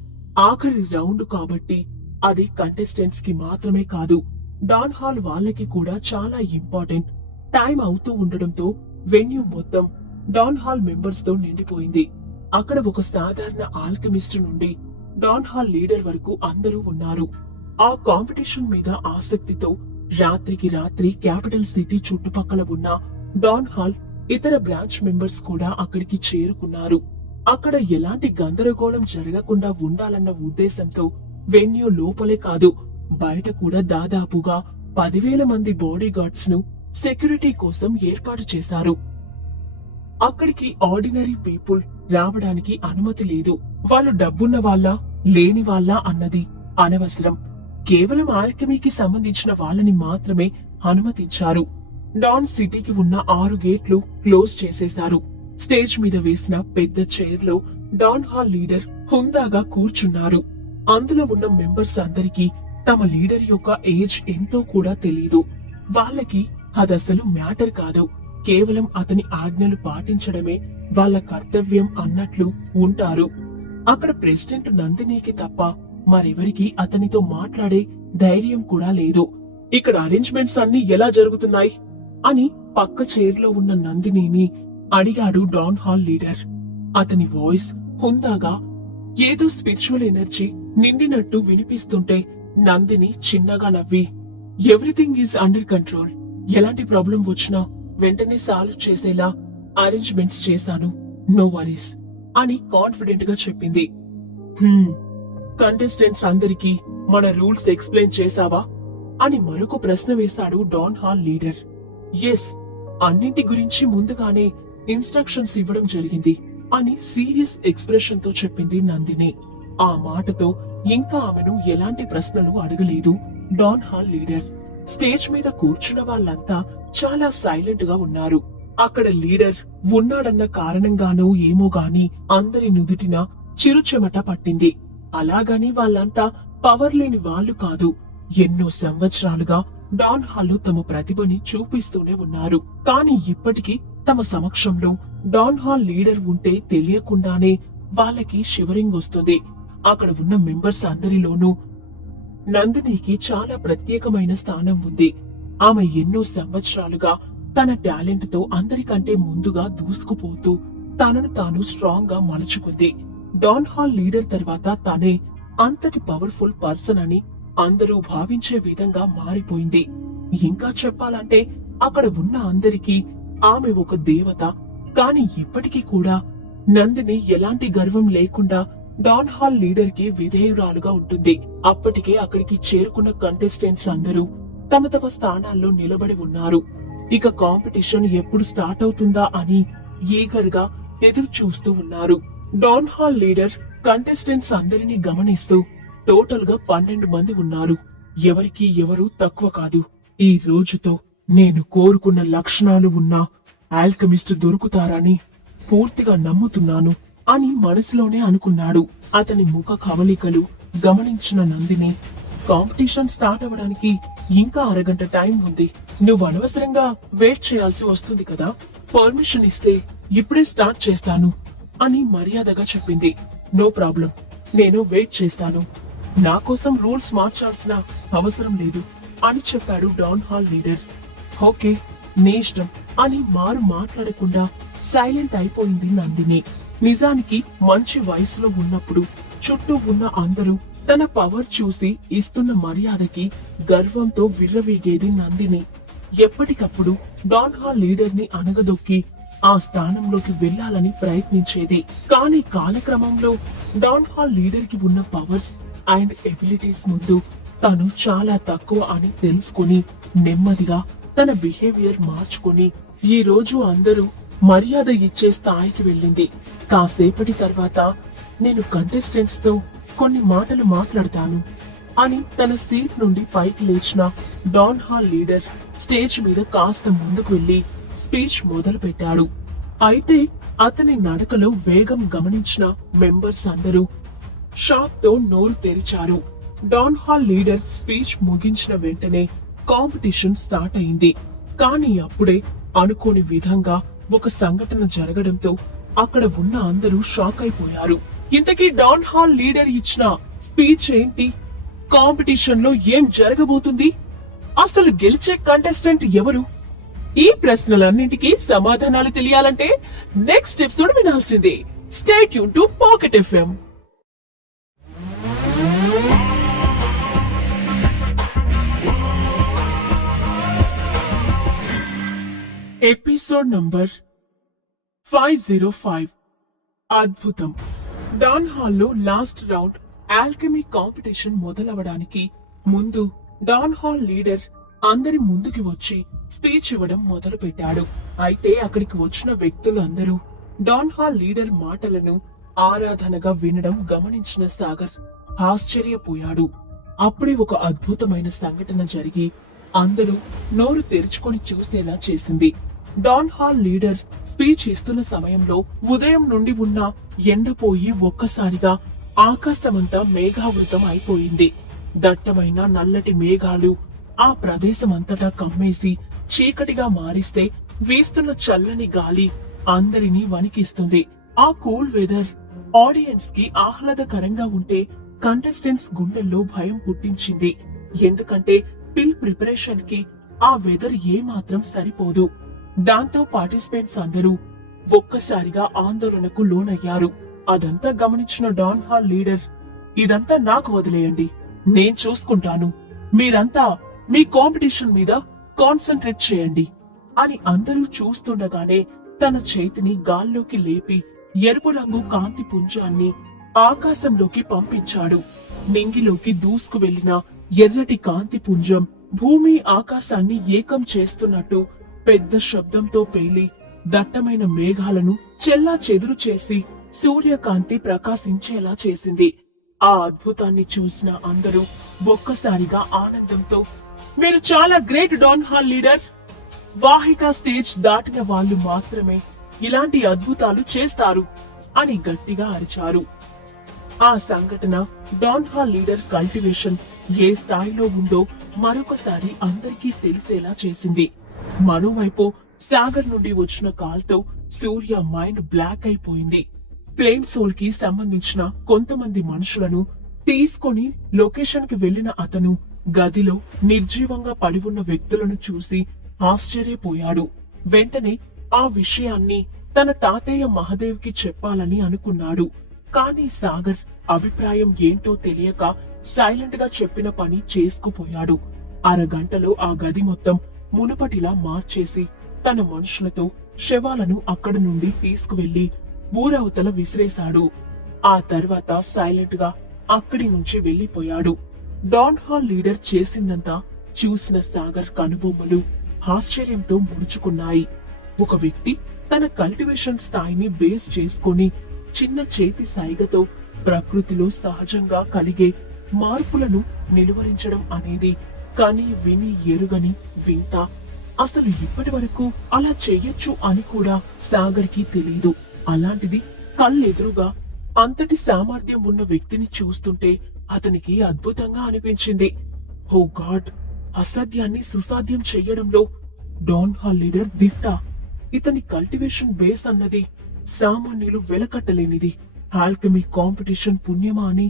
ఆఖరి రౌండ్ కాబట్టి అది కంటెస్టెంట్స్ కి మాత్రమే కాదు, డాన్ హాల్ వాళ్ళకి కూడా చాలా ఇంపార్టెంట్. టైం అవుతూ ఉండడంతో వెన్యూ మొత్తం డాన్ హాల్ మెంబర్స్ తో నిండిపోయింది. అక్కడ ఒక సాధారణ ఆల్కెమిస్ట్ నుండి డాన్ హాల్ లీడర్ వరకు అందరూ ఉన్నారు. ఆ కాంపిటీషన్ మీద ఆసక్తితో రాత్రికి రాత్రి క్యాపిటల్ సిటీ చుట్టుపక్కల ఉన్న డాన్ హాల్ ఇతర బ్రాంచ్ మెంబర్స్ కూడా అక్కడికి చేరుకున్నారు. అక్కడ ఎలాంటి గందరగోళం జరగకుండా ఉండాలన్న ఉద్దేశంతో వెన్యూ లోపలే కాదు, బయట కూడా దాదాపుగా 10,000 మంది బాడీ గార్డ్స్ ను సెక్యూరిటీ కోసం ఏర్పాటు చేశారు. అక్కడికి ఆర్డినరీ పీపుల్ రావడానికి అనుమతి లేదు. వాళ్ళు డబ్బున్న వాళ్ళ లేని వాళ్ళ అన్నది అనవసరం. కేవలం ఆల్కెమీకి సంబంధించిన వాళ్ళని మాత్రమే అనుమతించారు. డాన్ సిటీకి ఉన్న 6 గేట్లు క్లోజ్ చేసేశారు. స్టేజ్ మీద వేసిన పెద్ద చైర్ లో డాన్ హాల్ లీడర్ హుందాగా కూర్చున్నారు. అందులో ఉన్న మెంబర్స్ అందరికీ తమ లీడర్ యొక్క ఏజ్ ఎంతో కూడా తెలీదు. వాళ్ళకి అదసలు మ్యాటర్ కాదు, కేవలం అతని ఆజ్ఞలు పాటించడమే వాళ్ళ కర్తవ్యం అన్నట్లు ఉంటారు. అక్కడ ప్రెసిడెంట్ నందినికి తప్ప మరెవరికి అతనితో మాట్లాడే ధైర్యం కూడా లేదు. ఇక్కడ అరేంజ్మెంట్స్ అన్ని ఎలా జరుగుతున్నాయి అని పక్క చైర్లో ఉన్న నందినిని అడిగాడు డాన్ హాల్ లీడర్. అతని వాయిస్ హుందాగా ఏదో స్పిరిచువల్ ఎనర్జీ నిండినట్టు వినిపిస్తుంటే నందిని చిన్నగా నవ్వి, ఎవ్రీథింగ్ ఈజ్ అండర్ కంట్రోల్, ఎలాంటి ప్రాబ్లం వచ్చినా వెంటనే సాల్వ్ చేసేలా అరేంజ్మెంట్స్ చేశాను, నో వరీస్ అని కాన్ఫిడెంట్ గా చెప్పింది. కంటెస్టెంట్స్ అందరికీ మన రూల్స్ ఎక్స్ప్లెయిన్ చేసావా? అని మరొక ప్రశ్న వేశాడు డాన్ హాల్ లీడర్. ఎస్, అన్నింటి గురించి ముందుగానే ఇన్స్ట్రక్షన్స్ ఇవ్వడం జరిగింది అని సీరియస్ ఎక్స్ప్రెషన్ తో చెప్పింది నందిని. ఆ మాటతో ఇంకా ఆమెను ఎలాంటి ప్రశ్నలు అడగలేదు డాన్ హాల్ లీడర్. స్టేజ్ మీద కూర్చున్న వాళ్ళంతా చాలా సైలెంట్ గా ఉన్నారు. అక్కడ లీడర్ ఉన్నాడన్న కారణంగానో ఏమో గాని అందరి నుదుటిన చిరుచెమట పట్టింది. అలాగని వాళ్ళంతా పవర్ లేని వాళ్ళు కాదు. ఎన్నో సంవత్సరాలుగా డాన్ హాల్లో తమ ప్రతిభని చూపిస్తూనే ఉన్నారు. కాని ఇప్పటికీ తమ సమక్షంలో డాన్ హాల్ లీడర్ ఉంటే తెలియకుండానే వాళ్ళకి షివరింగ్ వస్తుంది. అక్కడ ఉన్న మెంబర్స్ అందరిలోనూ నందినికి చాలా ప్రత్యేకమైన స్థానం ఉంది. ఆమె ఎన్నో సంవత్సరాలుగా తన టాలెంట్ తో అందరికంటే ముందుగా దూసుకుపోతూ తనను తాను స్ట్రాంగ్ గా మలుచుకుంది. డాన్ హాల్ లీడర్ తర్వాత తనే అంతటి పవర్ఫుల్ పర్సన్ అని అందరూ భావించే విధంగా మారిపోయింది. ఇంకా చెప్పాలంటే అక్కడ ఉన్న అందరికీ ఆమె ఒక దేవత. కాని ఇప్పటికీ కూడా నందిని ఎలాంటి గర్వం లేకుండా డాన్ హాల్ లీడర్ కి విధేయురాలుగా ఉంటుంది. అప్పటికే అక్కడికి చేరుకున్న కంటెస్టెంట్స్ అందరూ తమ తమ స్థానాల్లో నిలబడి ఉన్నారు. ఇక కాంపిటీషన్ ఎప్పుడు స్టార్ట్ అవుతుందా అని ఈగర్ గా ఎదురు చూస్తూ ఉన్నారు. డాన్ హాల్ లీడర్ కంటెస్టెంట్స్ అందరినీ గమనిస్తూ టోటల్ గా 12 మంది ఉన్నారు. ఎవరికి ఎవరు తక్కువ కాదు. ఈ రోజుతో నేను కోరుకున్న లక్షణాలు ఉన్న ఆల్కెమిస్ట్ దొరుకుతారని పూర్తిగా నమ్ముతున్నాను అని మనసులోనే అనుకున్నాడు. అతని ముఖ కవలికలు గమనించిన నందిని, కాంపిటీషన్ స్టార్ట్ అవ్వడానికి ఇంకా అరగంట టైం ఉంది. నువ్వు అనవసరంగా వెయిట్ చేయాల్సి వస్తుంది కదా, పర్మిషన్ ఇస్తే ఇప్పుడే స్టార్ట్ చేస్తాను అని మర్యాదగా చెప్పింది. నో ప్రాబ్లం, నేను వెయిట్ చేస్తాను. నా కోసం రూల్స్ మార్చాల్సిన అవసరం లేదు అని చెప్పాడు డాన్ హాల్ లీడర్. ఓకే, నీ ఇష్టం అని మాట్లాడకుండా సైలెంట్ అయిపోయింది నందిని. నిజానికి మంచి వయసులో ఉన్నప్పుడు చుట్టూ ఉన్న అందరూ తన పవర్ చూసి ఇస్తున్న మర్యాదకి గర్వంతో విర్రవీగేది నందిని. ఎప్పటికప్పుడు డాన్ హాల్ లీడర్ ని అనగదొక్కి ఆ స్థానంలోకి వెళ్లాలని ప్రయత్నించేది. కానీ కాలక్రమంలో డాన్ హాల్ లీడర్ కి ఉన్న పవర్స్ అండ్ ఎబిలిటీస్ ముందు తను చాలా తక్కువ అని తెలుసుకుని నెమ్మదిగా తన బిహేవియర్ మార్చుకుని ఈ రోజు అందరూ మర్యాద ఇచ్చే స్థాయికి వెళ్ళింది. కాసేపటి తర్వాత నేను కంటెస్టెంట్స్ తో కొన్ని మాటలు మాట్లాడతాను అని తన సీట్ నుండి పైకి లేచిన డాన్ హాల్ లీడర్ స్టేజ్ మీద కాస్త ముందుకు వెళ్లి స్పీచ్ మొదలు పెట్టాడు. అయితే అతని నడకలో వేగం గమనించిన మెంబర్స్ అందరూ షాక్ తో నోరు తెరిచారు. డాన్ హాల్ లీడర్ స్పీచ్ ముగించిన వెంటనే కాంపిటీషన్ స్టార్ట్ అయింది. కానీ అప్పుడే అనుకోని విధంగా ఒక సంఘటన జరగడంతో అక్కడ ఉన్న అందరూ షాక్ అయిపోయారు. ఇంతకీ డాన్ హాల్ లీడర్ ఇచ్చిన స్పీచ్ ఏంటి? కాంపిటీషన్ లో ఏం జరగబోతుంది? అసలు గెలిచే కంటెస్టెంట్ ఎవరు? ఈ ప్రశ్నలన్నింటికీ సమాధానాలు తెలియాలంటే నెక్స్ట్ ఎపిసోడ్ వినాల్సిందే. Stay tune to pocket FM. Episode number 505. అద్భుతం. డాన్ హాల్లో లాస్ట్ రౌండ్ ఆల్కెమీ కాంపిటీషన్ మొదలవడానికి ముందు డాన్ హాల్ లీడర్ అందరి ముందుకి వచ్చి స్పీచ్ ఇవ్వడం మొదలు పెట్టాడు. అయితే అక్కడికి వచ్చిన వ్యక్తులందరూ డాన్ హాల్ లీడర్ మాటలను ఆరాధనగా వినడం గమనించిన సాగర్ ఆశ్చర్యపోయాడు. అప్పుడే ఒక అద్భుతమైన సంఘటన జరిగి అందరూ నోరు తెరుచుకొని చూసేలా చేసింది. డాన్ హాల్ లీడర్ స్పీచ్ ఇస్తున్న సమయంలో ఉదయం నుండి ఉన్న ఎండపోయి ఒక్కసారిగా ఆకాశమంతా మేఘావృతం అయిపోయింది. దట్టమైన నల్లటి మేఘాలు ఆ ప్రదేశమంతటా కమ్మేసి చీకటిగా మారిస్తే వీస్తున్న చల్లని గాలి అందరినీ వణికిస్తుంది. ఆ కూల్ వెదర్ ఆడియన్స్ కి ఆహ్లాదకరంగా ఉంటే కంటెస్టెంట్స్ గుండెల్లో భయం పుట్టించింది. ఎందుకంటే పిల్ ప్రిపరేషన్ కి ఆ వెదర్ ఏమాత్రం సరిపోదు. దాంతో పార్టిసిపెంట్స్ అందరూ ఒక్కసారిగా ఆందోళనకు లోనయ్యారు. అదంతా గమనించిన డాన్ హాల్ లీడర్, ఇదంతా నాకు వదిలేయండి, నేను చూసుకుంటాను, మీరంతా మీ కాంపిటీషన్ మీద కాన్సంట్రేట్ చేయండి అని అందరూ చూస్తుండగానే తన చేతిని గాల్లోకి లేపి ఎరుపు రంగు కాంతి పుంజాన్ని ఆకాశంలోకి పంపించాడు. నింగిలోకి దూసుకు వెళ్లిన ఎర్రటి కాంతి పుంజం భూమి ఆకాశాన్ని ఏకం చేస్తున్నట్టు పెద్ద శబ్దంతో పేలి దట్టమైన మేఘాలను చెల్లా చెదురు చేసి సూర్యకాంతి ప్రకాశించేలా చేసింది. ఆ అద్భుతాన్ని చూసిన అందరూ ఒక్కసారిగా ఆనందంతో, మీరు చాలా గ్రేట్ డాన్ హాల్ లీడర్! వాహిక స్టేజ్ దాటిన వాళ్ళు మాత్రమే ఇలాంటి అద్భుతాలు చేస్తారు అని గట్టిగా అరిచారు. ఆ సంఘటన డాన్ హాల్ లీడర్ కల్టివేషన్ ఏ స్థాయిలో ఉందో మరొకసారి అందరికీ తెలిసేలా చేసింది. మరోవైపు సాగర్ నుండి వచ్చిన కాల్తో సూర్య మైండ్ బ్లాక్ అయిపోయింది. ఫ్లేమ్ సోల్ కి సంబంధించిన కొంతమంది మనుషులను తీసుకొని లొకేషన్ కి వెళ్లిన అతను గదిలో నిర్జీవంగా పడి ఉన్న వ్యక్తులను చూసి ఆశ్చర్యపోయాడు. వెంటనే ఆ విషయాన్ని తన తాతయ్య మహదేవ్ కి చెప్పాలని అనుకున్నాడు. కానీ సాగర్ అభిప్రాయం ఏంటో తెలియక సైలెంట్ గా చెప్పిన పని చేసుకుపోయాడు. అరగంటలో ఆ గది మొత్తం మునుపటిలా మార్చేసి తన మనుషులతో శవాలను అక్కడి నుండి తీసుకువెళ్లి ఊరవతల విసిరేశాడు. ఆ తర్వాత సైలెంట్ గా అక్కడి నుంచి వెళ్లిపోయాడు. డాన్ హాల్ లీడర్ చేసిందంతా చూసిన సాగర్ కనుబొమ్మలు ఆశ్చర్యంతో ముడుచుకున్నాయి. ఒక వ్యక్తి తన కల్టివేషన్ స్థాయిని బేస్ చేసుకుని చిన్న చేతి సాయిగతో ప్రకృతిలో సహజంగా కలిగే మార్పులను నిలువరించడం అనేది కని విని ఎరుగని వింత. అసలు ఇప్పటి వరకు అలా చెయ్యొచ్చు అని కూడా సాగర్ కి తెలీదు. అలాంటిది కళ్ళెదురుగా అంతటి సామర్థ్యం ఉన్న వ్యక్తిని చూస్తుంటే అతనికి అద్భుతంగా అనిపించింది. ఓ గాడ్, అసాధ్యాన్ని సుసాధ్యం చెయ్యడంలో డాన్ హాల్ లీడర్ దిట్ట. ఇతని కల్టివేషన్ బేస్ అన్నది సామాన్యులు వెలకట్టలేనిది. ఆల్కెమీ కాంపిటీషన్ పుణ్యమా అని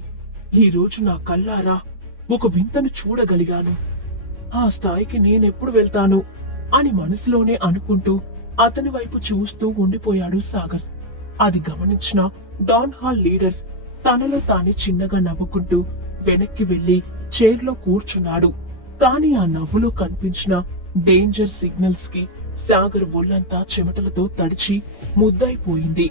ఈ రోజు నా కళ్ళారా ఒక వింతను చూడగలిగాను. ఆ స్థాయికి నేనెప్పుడు వెళ్తాను అని మనసులోనే అనుకుంటూ అతని వైపు చూస్తూ ఉండిపోయాడు సాగర్. అది గమనించిన డాన్ హాల్ లీడర్ తనలో తానే చిన్నగా నవ్వుకుంటూ వెనక్కి వెళ్లి చైర్లో కూర్చున్నాడు. కాని ఆ నవ్వులో కనిపించిన డేంజర్ సిగ్నల్స్ కి సాగర్ ఒళ్ళంతా చెమటలతో తడిచి ముద్దైపోయింది.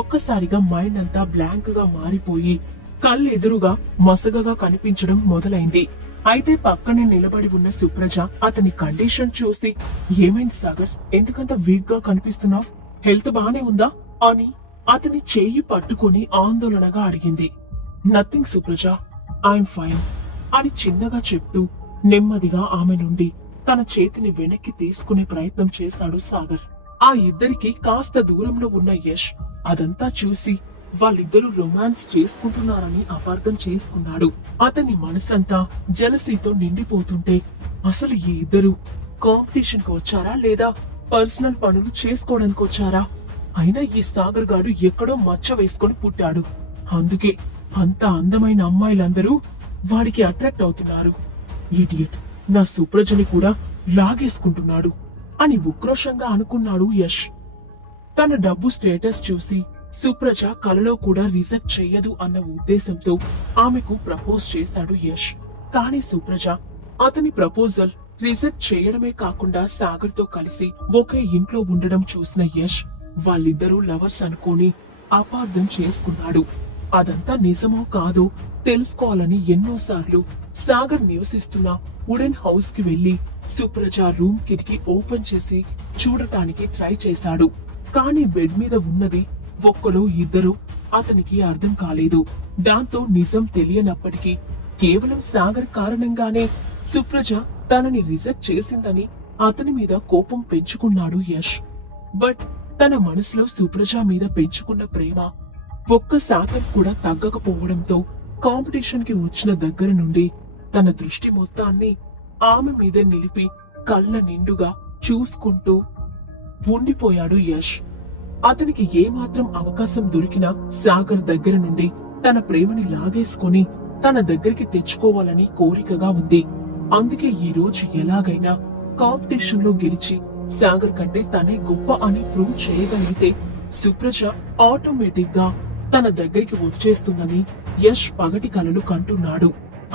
ఒక్కసారిగా మైండ్ అంతా బ్లాంక్ గా మారిపోయి కళ్ళెదురుగా మసగగా కనిపించడం మొదలైంది. అయితే పక్కనే నిలబడి ఉన్న సుప్రజ అతని కండిషన్ చూసి, ఏమైంది సాగర్, ఎందుకంత వీక్ గా కనిపిస్తున్నావ్? హెల్త్ బానే ఉందా అని అతని చేయి పట్టుకుని ఆందోళనగా అడిగింది. నథింగ్ సుప్రజ, ఐఎమ్ ఫైన్ అని చిన్నగా చెప్తూ నెమ్మదిగా ఆమె నుండి తన చేతిని వెనక్కి తీసుకునే ప్రయత్నం చేశాడు సాగర్. ఆ ఇద్దరికి కాస్త దూరంలో ఉన్న యష్ అదంతా చూసి వాళ్ళిద్దరూ రొమాన్స్ చేసుకుంటున్నారని అపార్థం చేసుకున్నాడు. అతని మనసంతా జలసీతో నిండిపోతుంటే అసలు ఈ ఇద్దరు కాంపిటీషన్ కు వచ్చారా లేదా పర్సనల్ పనులు చేసుకోవడానికి వచ్చారా? అయినా ఈ సాగర్ గాడు ఎక్కడో మచ్చ వేసుకొని పుట్టాడు. అందుకే అంత అందమైన అమ్మాయిలందరూ వాడికి అట్రాక్ట్ అవుతున్నారు. ఇడియట్, నా సుప్రజని కూడా లాగేసుకుంటున్నాడు అని ఉక్రోషంగా అనుకున్నాడు యష్. తన డబ్బు స్టేటస్ చూసి సుప్రజ కలలో కూడా రిజెక్ట్ చెయ్యదు అన్న ఉద్దేశంతో ఆమెకు ప్రపోజ్ చేశాడు యష్. కానీ సుప్రజ అతని ప్రపోజల్ రిజెక్ట్ చేయడమే కాకుండా సాగర్ తో కలిసి ఒకే ఇంట్లో ఉండడం చూసిన యష్ వాళ్ళిద్దరూ లవర్స్ అనుకోని అపార్థం చేసుకున్నాడు. అదంతా నిజమో కాదో తెలుసుకోవాలని ఎన్నోసార్లు సాగర్ నివసిస్తున్న వుడెన్ హౌస్ కి వెళ్లి సుప్రజ రూమ్ కిటికీ ఓపెన్ చేసి చూడటానికి ట్రై చేశాడు. కానీ బెడ్ మీద ఉన్నది ఒక్కరో ఇద్దరు అతనికి అర్థం కాలేదు. దాంతో నిజం తెలియనప్పటికీ కేవలం సాగర్ కారణంగానే సుప్రజ తనని రిజెక్ట్ చేసిందని అతని మీద కోపం పెంచుకున్నాడు యష్. బట్ తన మనసులో సుప్రజ మీద పెంచుకున్న ప్రేమ 1% కూడా తగ్గకపోవడంతో కాంపిటీషన్ కి వచ్చిన దగ్గర నుండి తన దృష్టి మొత్తాన్ని ఆమె మీద నిలిపి కళ్ళ నిండుగా చూసుకుంటూ ఉండిపోయాడు యష్. అతనికి ఏమాత్రం అవకాశం దొరికినా సాగర్ దగ్గర నుండి తన ప్రేమని లాగేసుకుని తన దగ్గరికి తెచ్చుకోవాలని కోరికగా ఉంది. అందుకే ఈ రోజు ఎలాగైనా కాంపిటీషన్ లో గెలిచి సాగర్ కంటే తనే గొప్ప అని ప్రూవ్ చేయగలిగితే సుప్రజ ఆటోమేటిక్ గా తన దగ్గరికి వచ్చేస్తుందని యష్ పగటి కలలు కంటున్నాడు.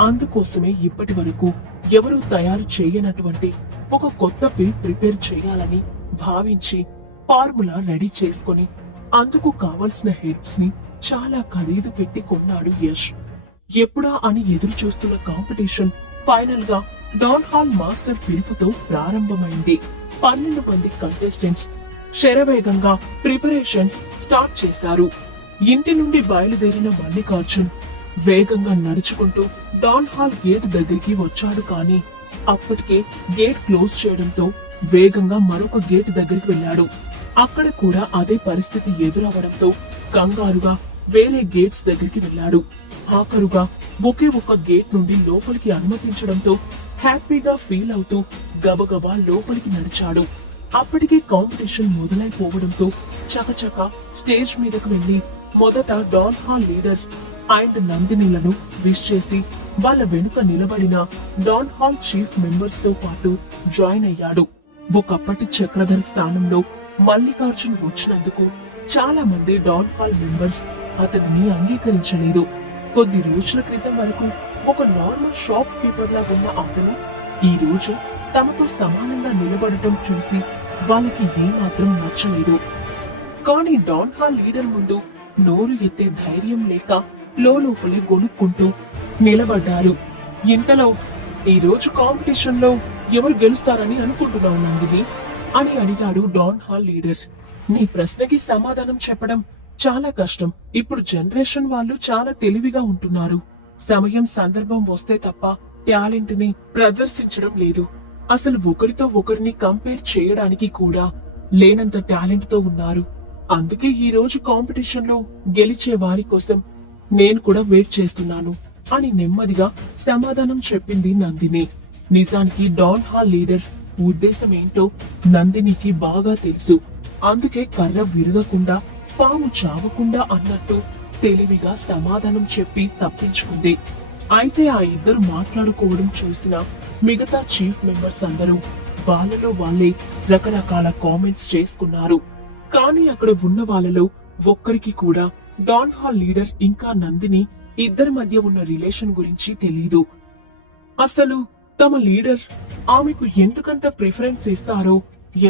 అందుకోసమే ఇప్పటి వరకు ఎవరూ తయారు చేయనటువంటి ఒక కొత్త పిల్ ప్రిపేర్ చేయాలని భావించి ఫార్ములా రెడీ చేసుకుని అందుకు కావలసిన హెర్బ్స్ ని చాలా ఖరీదు పెట్టి కొన్నాడు యష్. ఎప్పుడా అని ఎదురు చూస్తున్న కాంపిటీషన్ ఫైనల్ గా డాన్ హాల్ మాస్టర్ పిలుపుతో ప్రారంభమైంది. 12 మంది కంటెస్టెంట్స్ శరవేగంగా ప్రిపరేషన్స్ స్టార్ట్ చేశారు. ఇంటి నుండి బయలుదేరిన మల్లికార్జున్ వేగంగా నడుచుకుంటూ డాన్ హాల్ గేట్ దగ్గరికి వచ్చాడు. కానీ అప్పటికే గేట్ క్లోజ్ చేయడంతో వేగంగా మరొక గేట్ దగ్గరికి వెళ్ళాడు. అక్కడ కూడా అదే పరిస్థితి ఎదురవడంతో కంగారుగా వేరే గేట్స్ దగ్గరికి వెళ్ళాడు. ఆఖరుగా ఒకే ఒక్క గేట్ నుండి లోపలికి అనుమతించడంతో హ్యాపీగా ఫీల్ అవుతూ గబగబా లోపలికి నడిచాడు. అప్పటికే కాంపిటీషన్ మొదలైపోవడంతో చకచక స్టేజ్ మీదకు వెళ్లి మొదట డాన్ హాల్ లీడర్ అండ్ నందినిలను విష్ చేసి వాళ్ళ వెనుక నిలబడిన డాన్ హాల్ చీఫ్ మెంబర్స్ తో పాటు జాయిన్ అయ్యాడు. ఒకప్పటి చక్రధర్ స్థానంలో మల్లికార్జున్ వచ్చినందుకు చాలా మంది డాన్ హాల్ మెంబర్స్ అతనిని అంగీకరించలేదు. కొద్ది రోజుల క్రితం వరకు ఒక నార్మల్ షాప్ కీపర్ లా ఉన్న అతను ఈ రోజు తమతో సమానంగా నిలబడటం చూసి వాళ్ళకి ఏమాత్రం నచ్చలేదు. కానీ డాన్ హాల్ లీడర్ ముందు నోరు ఎత్తే ధైర్యం లేక లోపలి గొనుక్కుంటూ నిలబడ్డారు. ఇంతలో ఈ రోజు కాంపిటీషన్ లో ఎవరు గెలుస్తారని అనుకుంటున్నావు నందిని అని అడిగాడు డాన్ హాల్ లీడర్. నీ ప్రశ్నకి సమాధానం చెప్పడం చాలా కష్టం. ఇప్పుడు జనరేషన్ వాళ్ళు చాలా తెలివిగా ఉంటున్నారు. సమయం సందర్భం వస్తే తప్ప టాలెంట్ ని ప్రదర్శించడం లేదు. అసలు ఒకరితో ఒకరిని కంపేర్ చేయడానికి కూడా లేనంత టాలెంట్ తో ఉన్నారు. అందుకే ఈ రోజు కాంపిటీషన్ లో గెలిచే వారి కోసం నేను కూడా వెయిట్ చేస్తున్నాను అని నెమ్మదిగా సమాధానం చెప్పింది నందిని. నిజానికి డాన్ హాల్ లీడర్ ఉద్దేశం ఏంటో నందినికి బాగా తెలుసు. అందుకే కర్ర విరగకుండా పాము చావకుండా అన్నట్టు తెలివిగా సమాధానం చెప్పి తప్పించుకుంది. అయితే ఆ ఇద్దరు మాట్లాడుకోవడం చూసిన మిగతా చీఫ్ మెంబర్స్ అందరూ వాళ్ళలో వాళ్ళే రకరకాల కామెంట్స్ చేసుకున్నారు. కానీ అక్కడ ఉన్న వాళ్ళలో ఒక్కరికి కూడా డాన్ హాల్ లీడర్ ఇంకా నందిని ఇద్దరి మధ్య ఉన్న రిలేషన్ గురించి తెలీదు. అసలు తమ లీడర్ ఆమెకు ఎందుకంత ప్రిఫరెన్స్ ఇస్తారో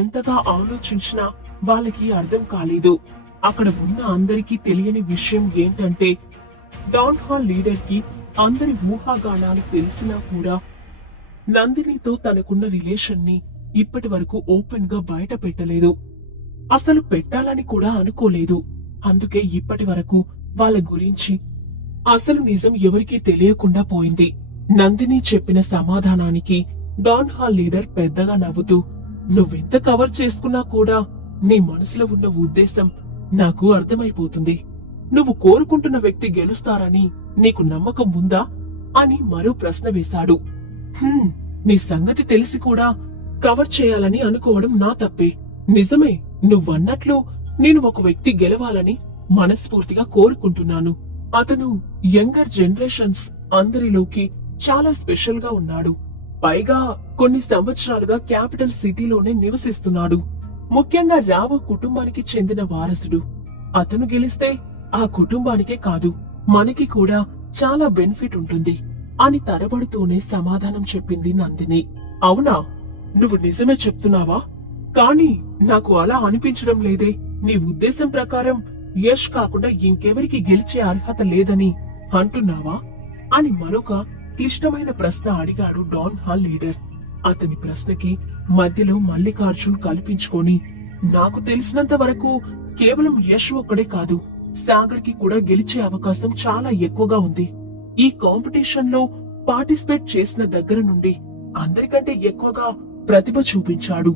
ఎంతగా ఆలోచించినా వాళ్ళకి అర్థం కాలేదు. అక్కడ ఉన్న అందరికీ తెలియని విషయం ఏంటంటే డాన్ హాల్ లీడర్ కి అందరి ఊహాగానాలు తెలిసినా కూడా నందినితో తనకున్న రిలేషన్ ని ఇప్పటి వరకు ఓపెన్ గా బయట పెట్టలేదు. అసలు పెట్టాలని కూడా అనుకోలేదు. అందుకే ఇప్పటి వరకు వాళ్ళ గురించి అసలు నిజం ఎవరికీ తెలియకుండా పోయింది. నందిని చెప్పిన సమాధానానికి డాన్ హాల్ లీడర్ పెద్దగా నవ్వుతూ, నువ్వెంత కవర్ చేసుకున్నా కూడా నీ మనసులో ఉన్న ఉద్దేశం నాకు అర్థమైపోతుంది. నువ్వు కోరుకుంటున్న వ్యక్తి గెలుస్తారని నీకు నమ్మకం ఉందా అని మరో ప్రశ్న వేశాడు. నీ సంగతి తెలిసి కూడా కవర్ చేయాలని అనుకోవడం నా తప్పే. నిజమే, నువ్వన్నట్లు నేను ఒక వ్యక్తి గెలవాలని మనస్ఫూర్తిగా కోరుకుంటున్నాను. అతను యంగర్ జనరేషన్స్ అందరిలోకి చాలా స్పెషల్ గా ఉన్నాడు. పైగా కొన్ని సంవత్సరాలుగా క్యాపిటల్ సిటీలోనే నివసిస్తున్నాడు. ముఖ్యంగా రావు కుటుంబానికి చెందిన వారసుడు. అతను గెలిస్తే ఆ కుటుంబానికే కాదు మనకి కూడా చాలా బెనిఫిట్ ఉంటుంది అని తడబడుతూనే సమాధానం చెప్పింది నందిని. అవునా, నువ్వు నిజమే చెప్తున్నావా? కానీ నాకు అలా అనిపించడం లేదే. నీ ఉద్దేశం ప్రకారం యష్ కాకుండా ఇంకెవరికి గెలిచే అర్హత లేదని అంటున్నావా అని మరొక క్లిష్టమైన ప్రశ్న అడిగాడు డాన్ హాల్ లీడర్. అతని ప్రశ్నకి మధ్యలో మల్లికార్జున్ కల్పించుకొని, నాకు తెలిసినంత వరకు కేవలం యష్ ఒక్కడే కాదు, సాగర్ కి కూడా గెలిచే అవకాశం చాలా ఎక్కువగా ఉంది. ఈ కాంపిటీషన్ లో పార్టిసిపేట్ చేసిన దగ్గర నుండి అందరికంటే ఎక్కువగా ప్రతిభ చూపించాడు.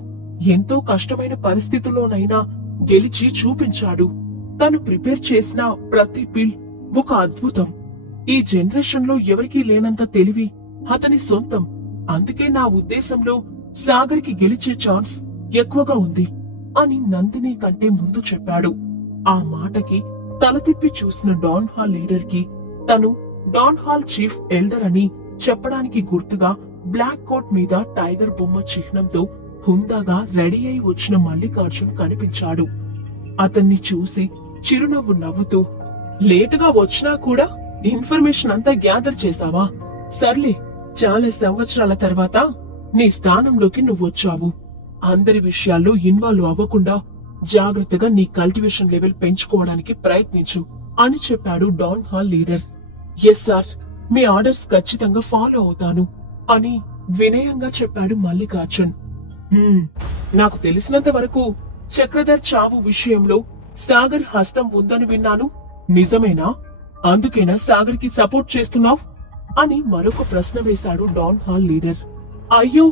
ఎంతో కష్టమైన పరిస్థితుల్లోనైనా గెలిచి చూపించాడు. తను ప్రిపేర్ చేసిన ప్రతి పిల్ ఒక అద్భుతం. ఈ జనరేషన్ లో ఎవరికీ లేనంత తెలివి అతని సొంతం. అందుకే నా ఉద్దేశంలో సాగర్ కి గెలిచే ఛాన్స్ ఎక్కువగా ఉంది అని నందిని కంటే ముందు చెప్పాడు. ఆ మాటకి తల తిప్పి చూసిన డాన్ హాల్ లీడర్ కి తను డాన్ హాల్ చీఫ్ ఎల్డర్ అని చెప్పడానికి గుర్తుగా బ్లాక్ కోట్ మీద టైగర్ బొమ్మ చిహ్నంతో హుందాగా రెడీ అయి వచ్చిన మల్లికార్జున్ కనిపించాడు. అతన్ని చూసి చిరునవ్వు నవ్వుతూ, లేటుగా వచ్చినా కూడా ఇన్ఫర్మేషన్ అంతా గ్యాదర్ చేసావా? సర్లే, చాలా సంవత్సరాల తర్వాత నీ స్థానంలోకి నువ్వొచ్చావు. అందరి విషయాల్లో ఇన్వాల్వ్ అవ్వకుండా జాగ్రత్తగా నీ కల్టివేషన్ లెవెల్ పెంచుకోవడానికి ప్రయత్నించు అని చెప్పాడు Don Hall leader. Yes sir, మీ ఆర్డర్స్ ఖచ్చితంగా ఫాలో అవుతాను అని వినయంగా చెప్పాడు మల్లికార్జున్. నాకు తెలిసినంత వరకు చక్రధర్ చావు విషయంలో సాగర్ హస్తం ఉందని విన్నాను. నిజమేనా? అందుకేనా సాగర్ కి సపోర్ట్ చేస్తున్నావ్ అని మరొక ప్రశ్న వేశాడు డౌన్ హాల్ లీడర్. అయ్యో,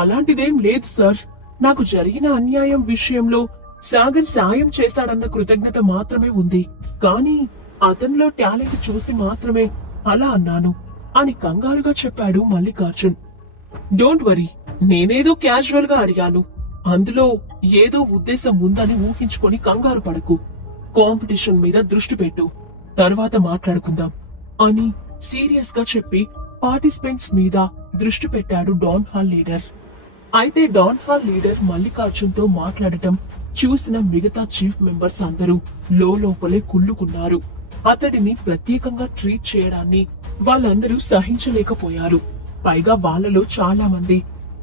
అలాంటిదేం లేదు సార్. నాకు జరిగిన అన్యాయం విషయంలో సాగర్ సాయం చేస్తాడన్న కృతజ్ఞత మాత్రమే ఉంది. కానీ అతనిలో టాలెంట్ చూసి మాత్రమే అలా అన్నాను అని కంగారుగా చెప్పాడు మల్లికార్జున్. డోంట్ వరీ, నేనేదో క్యాజువల్ గా అడిగాను. అందులో ఏదో ఉద్దేశం ఉందని ఊహించుకొని కంగారు పడకు. కాంపిటీషన్ మీద దృష్టి పెట్టు, తర్వాత మాట్లాడుకుందాం అని సీరియస్ గా చెప్పి పార్టిసిపెంట్స్ మీద దృష్టి పెట్టాడు డాన్ హాల్ లీడర్. అయితే డాన్ హాల్ లీడర్ మల్లికార్జున్ తో మాట్లాడటం చూసిన మిగతా చీఫ్ మెంబర్స్ అందరూ లోపలే కుళ్ళుకున్నారు. అతడిని ప్రత్యేకంగా ట్రీట్ చేయడాన్ని వాళ్ళందరూ సహించలేకపోయారు. పైగా వాళ్ళలో చాలా మంది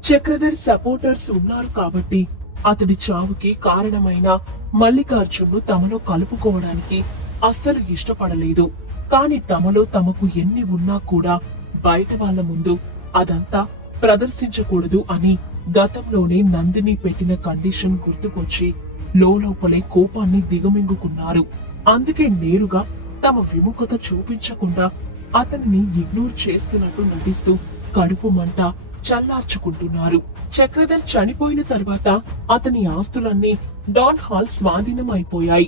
చక్రధర్ సపోర్టర్స్ ఉన్నారు కాబట్టి అతడి చావుకి కారణమైన మల్లికార్జున్ను తమలో కలుపుకోవడానికి అస్సలు ఇష్టపడలేదు. కాని తమలో తమకు ఎన్ని ఉన్నా కూడా బయట వాళ్ళ ముందు అదంతా ప్రదర్శించకూడదు అని గతంలోనే నందిని పెట్టిన కండిషన్ గుర్తుకొచ్చి లోపలే కోపాన్ని దిగమింగుకున్నారు. అందుకే నేరుగా తమ విముఖత చూపించకుండా అతన్ని ఇగ్నోర్ చేస్తున్నట్టు నటిస్తూ కడుపు మంట చల్లార్చుకుంటున్నారు. చక్రధర్ చనిపోయిన తర్వాత అతని ఆస్తులన్నీ డాన్ హాల్ స్వాధీనం అయిపోయాయి.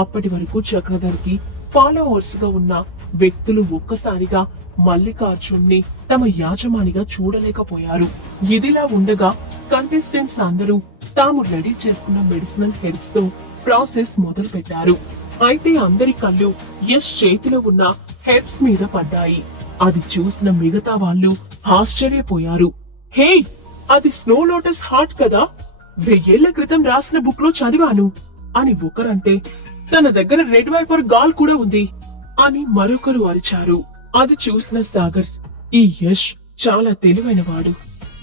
అప్పటి వరకు చక్రధర్ కి ఫాలోవర్స్ గా ఉన్న వ్యక్తులు ఒక్కసారిగా మల్లికార్జున్ని తమ యాజమానిగా చూడలేకపోయారు. ఇదిలా ఉండగా కంటెస్టెంట్స్ అందరూ తాము రెడీ చేసుకున్న మెడిసినల్ హెర్బ్స్ తో ప్రాసెస్ మొదలు పెట్టారు. అయితే అందరి కళ్ళు యష్ చేతిలో ఉన్న హెర్బ్స్ మీద పడ్డాయి. అది చూసిన మిగతా వాళ్ళు ఆశ్చర్యపోయారు. హే, అది స్నో లోటస్ హార్ట్ కదా, 1000 ఏళ్ల క్రితం రాసిన బుక్ లో చదివాను అని ఒకరంటే, తన దగ్గర రెడ్ వైపర్ గాల్ కూడా ఉంది అని మరొకరు అరిచారు. అది చూసిన సాగర్, ఈ యష్ చాలా తెలివైనవాడు.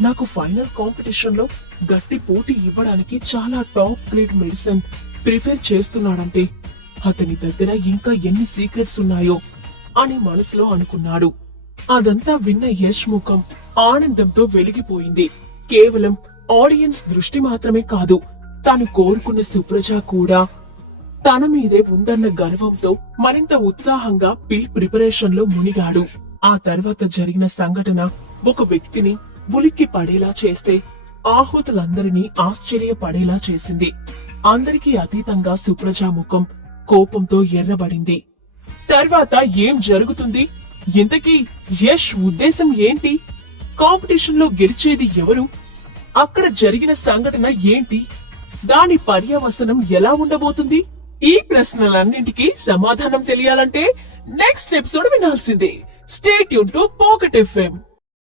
నాకు ఫైనల్ కాంపిటీషన్ లో గట్టి పోటీ ఇవ్వడానికి చాలా టాప్ గ్రేడ్ మెడిసిన్ ప్రిపేర్ చేస్తున్నాడంటే అతని దగ్గర ఇంకా ఎన్ని సీక్రెట్స్ ఉన్నాయో అని మనసులో అనుకున్నాడు. అదంతా విన్న యష్ ముఖం ఆనందంతో వెలిగిపోయింది. కేవలం ఆడియన్స్ దృష్టి మాత్రమే కాదు, తాను కోరుకున్న సుప్రజ కూడా తన మీదే ఉందన్న గర్వంతో మరింత ఉత్సాహంగా పిల్ ప్రిపరేషన్ లో మునిగాడు. ఆ తర్వాత జరిగిన సంఘటన ఒక వ్యక్తిని ఉలిక్కి పడేలా చేస్తే ఆహుతులందరినీ ఆశ్చర్యపడేలా చేసింది. అందరికీ అతీతంగా సుప్రజ ముఖం కోపంతో ఎర్రబడింది. తర్వాత ఏం జరుగుతుంది? ఇంతకీ యష్ ఉద్దేశం ఏంటి? కాంపిటీషన్ లో గెలిచేది ఎవరు? అక్కడ జరిగిన సంఘటన ఏంటి? దాని పర్యవసనం ఎలా ఉండబోతుంది? ఈ ప్రశ్నలన్నింటికీ సమాధానం తెలియాలంటే నెక్స్ట్ ఎపిసోడ్ వినాల్సిందే. Stay tune to pocket FM.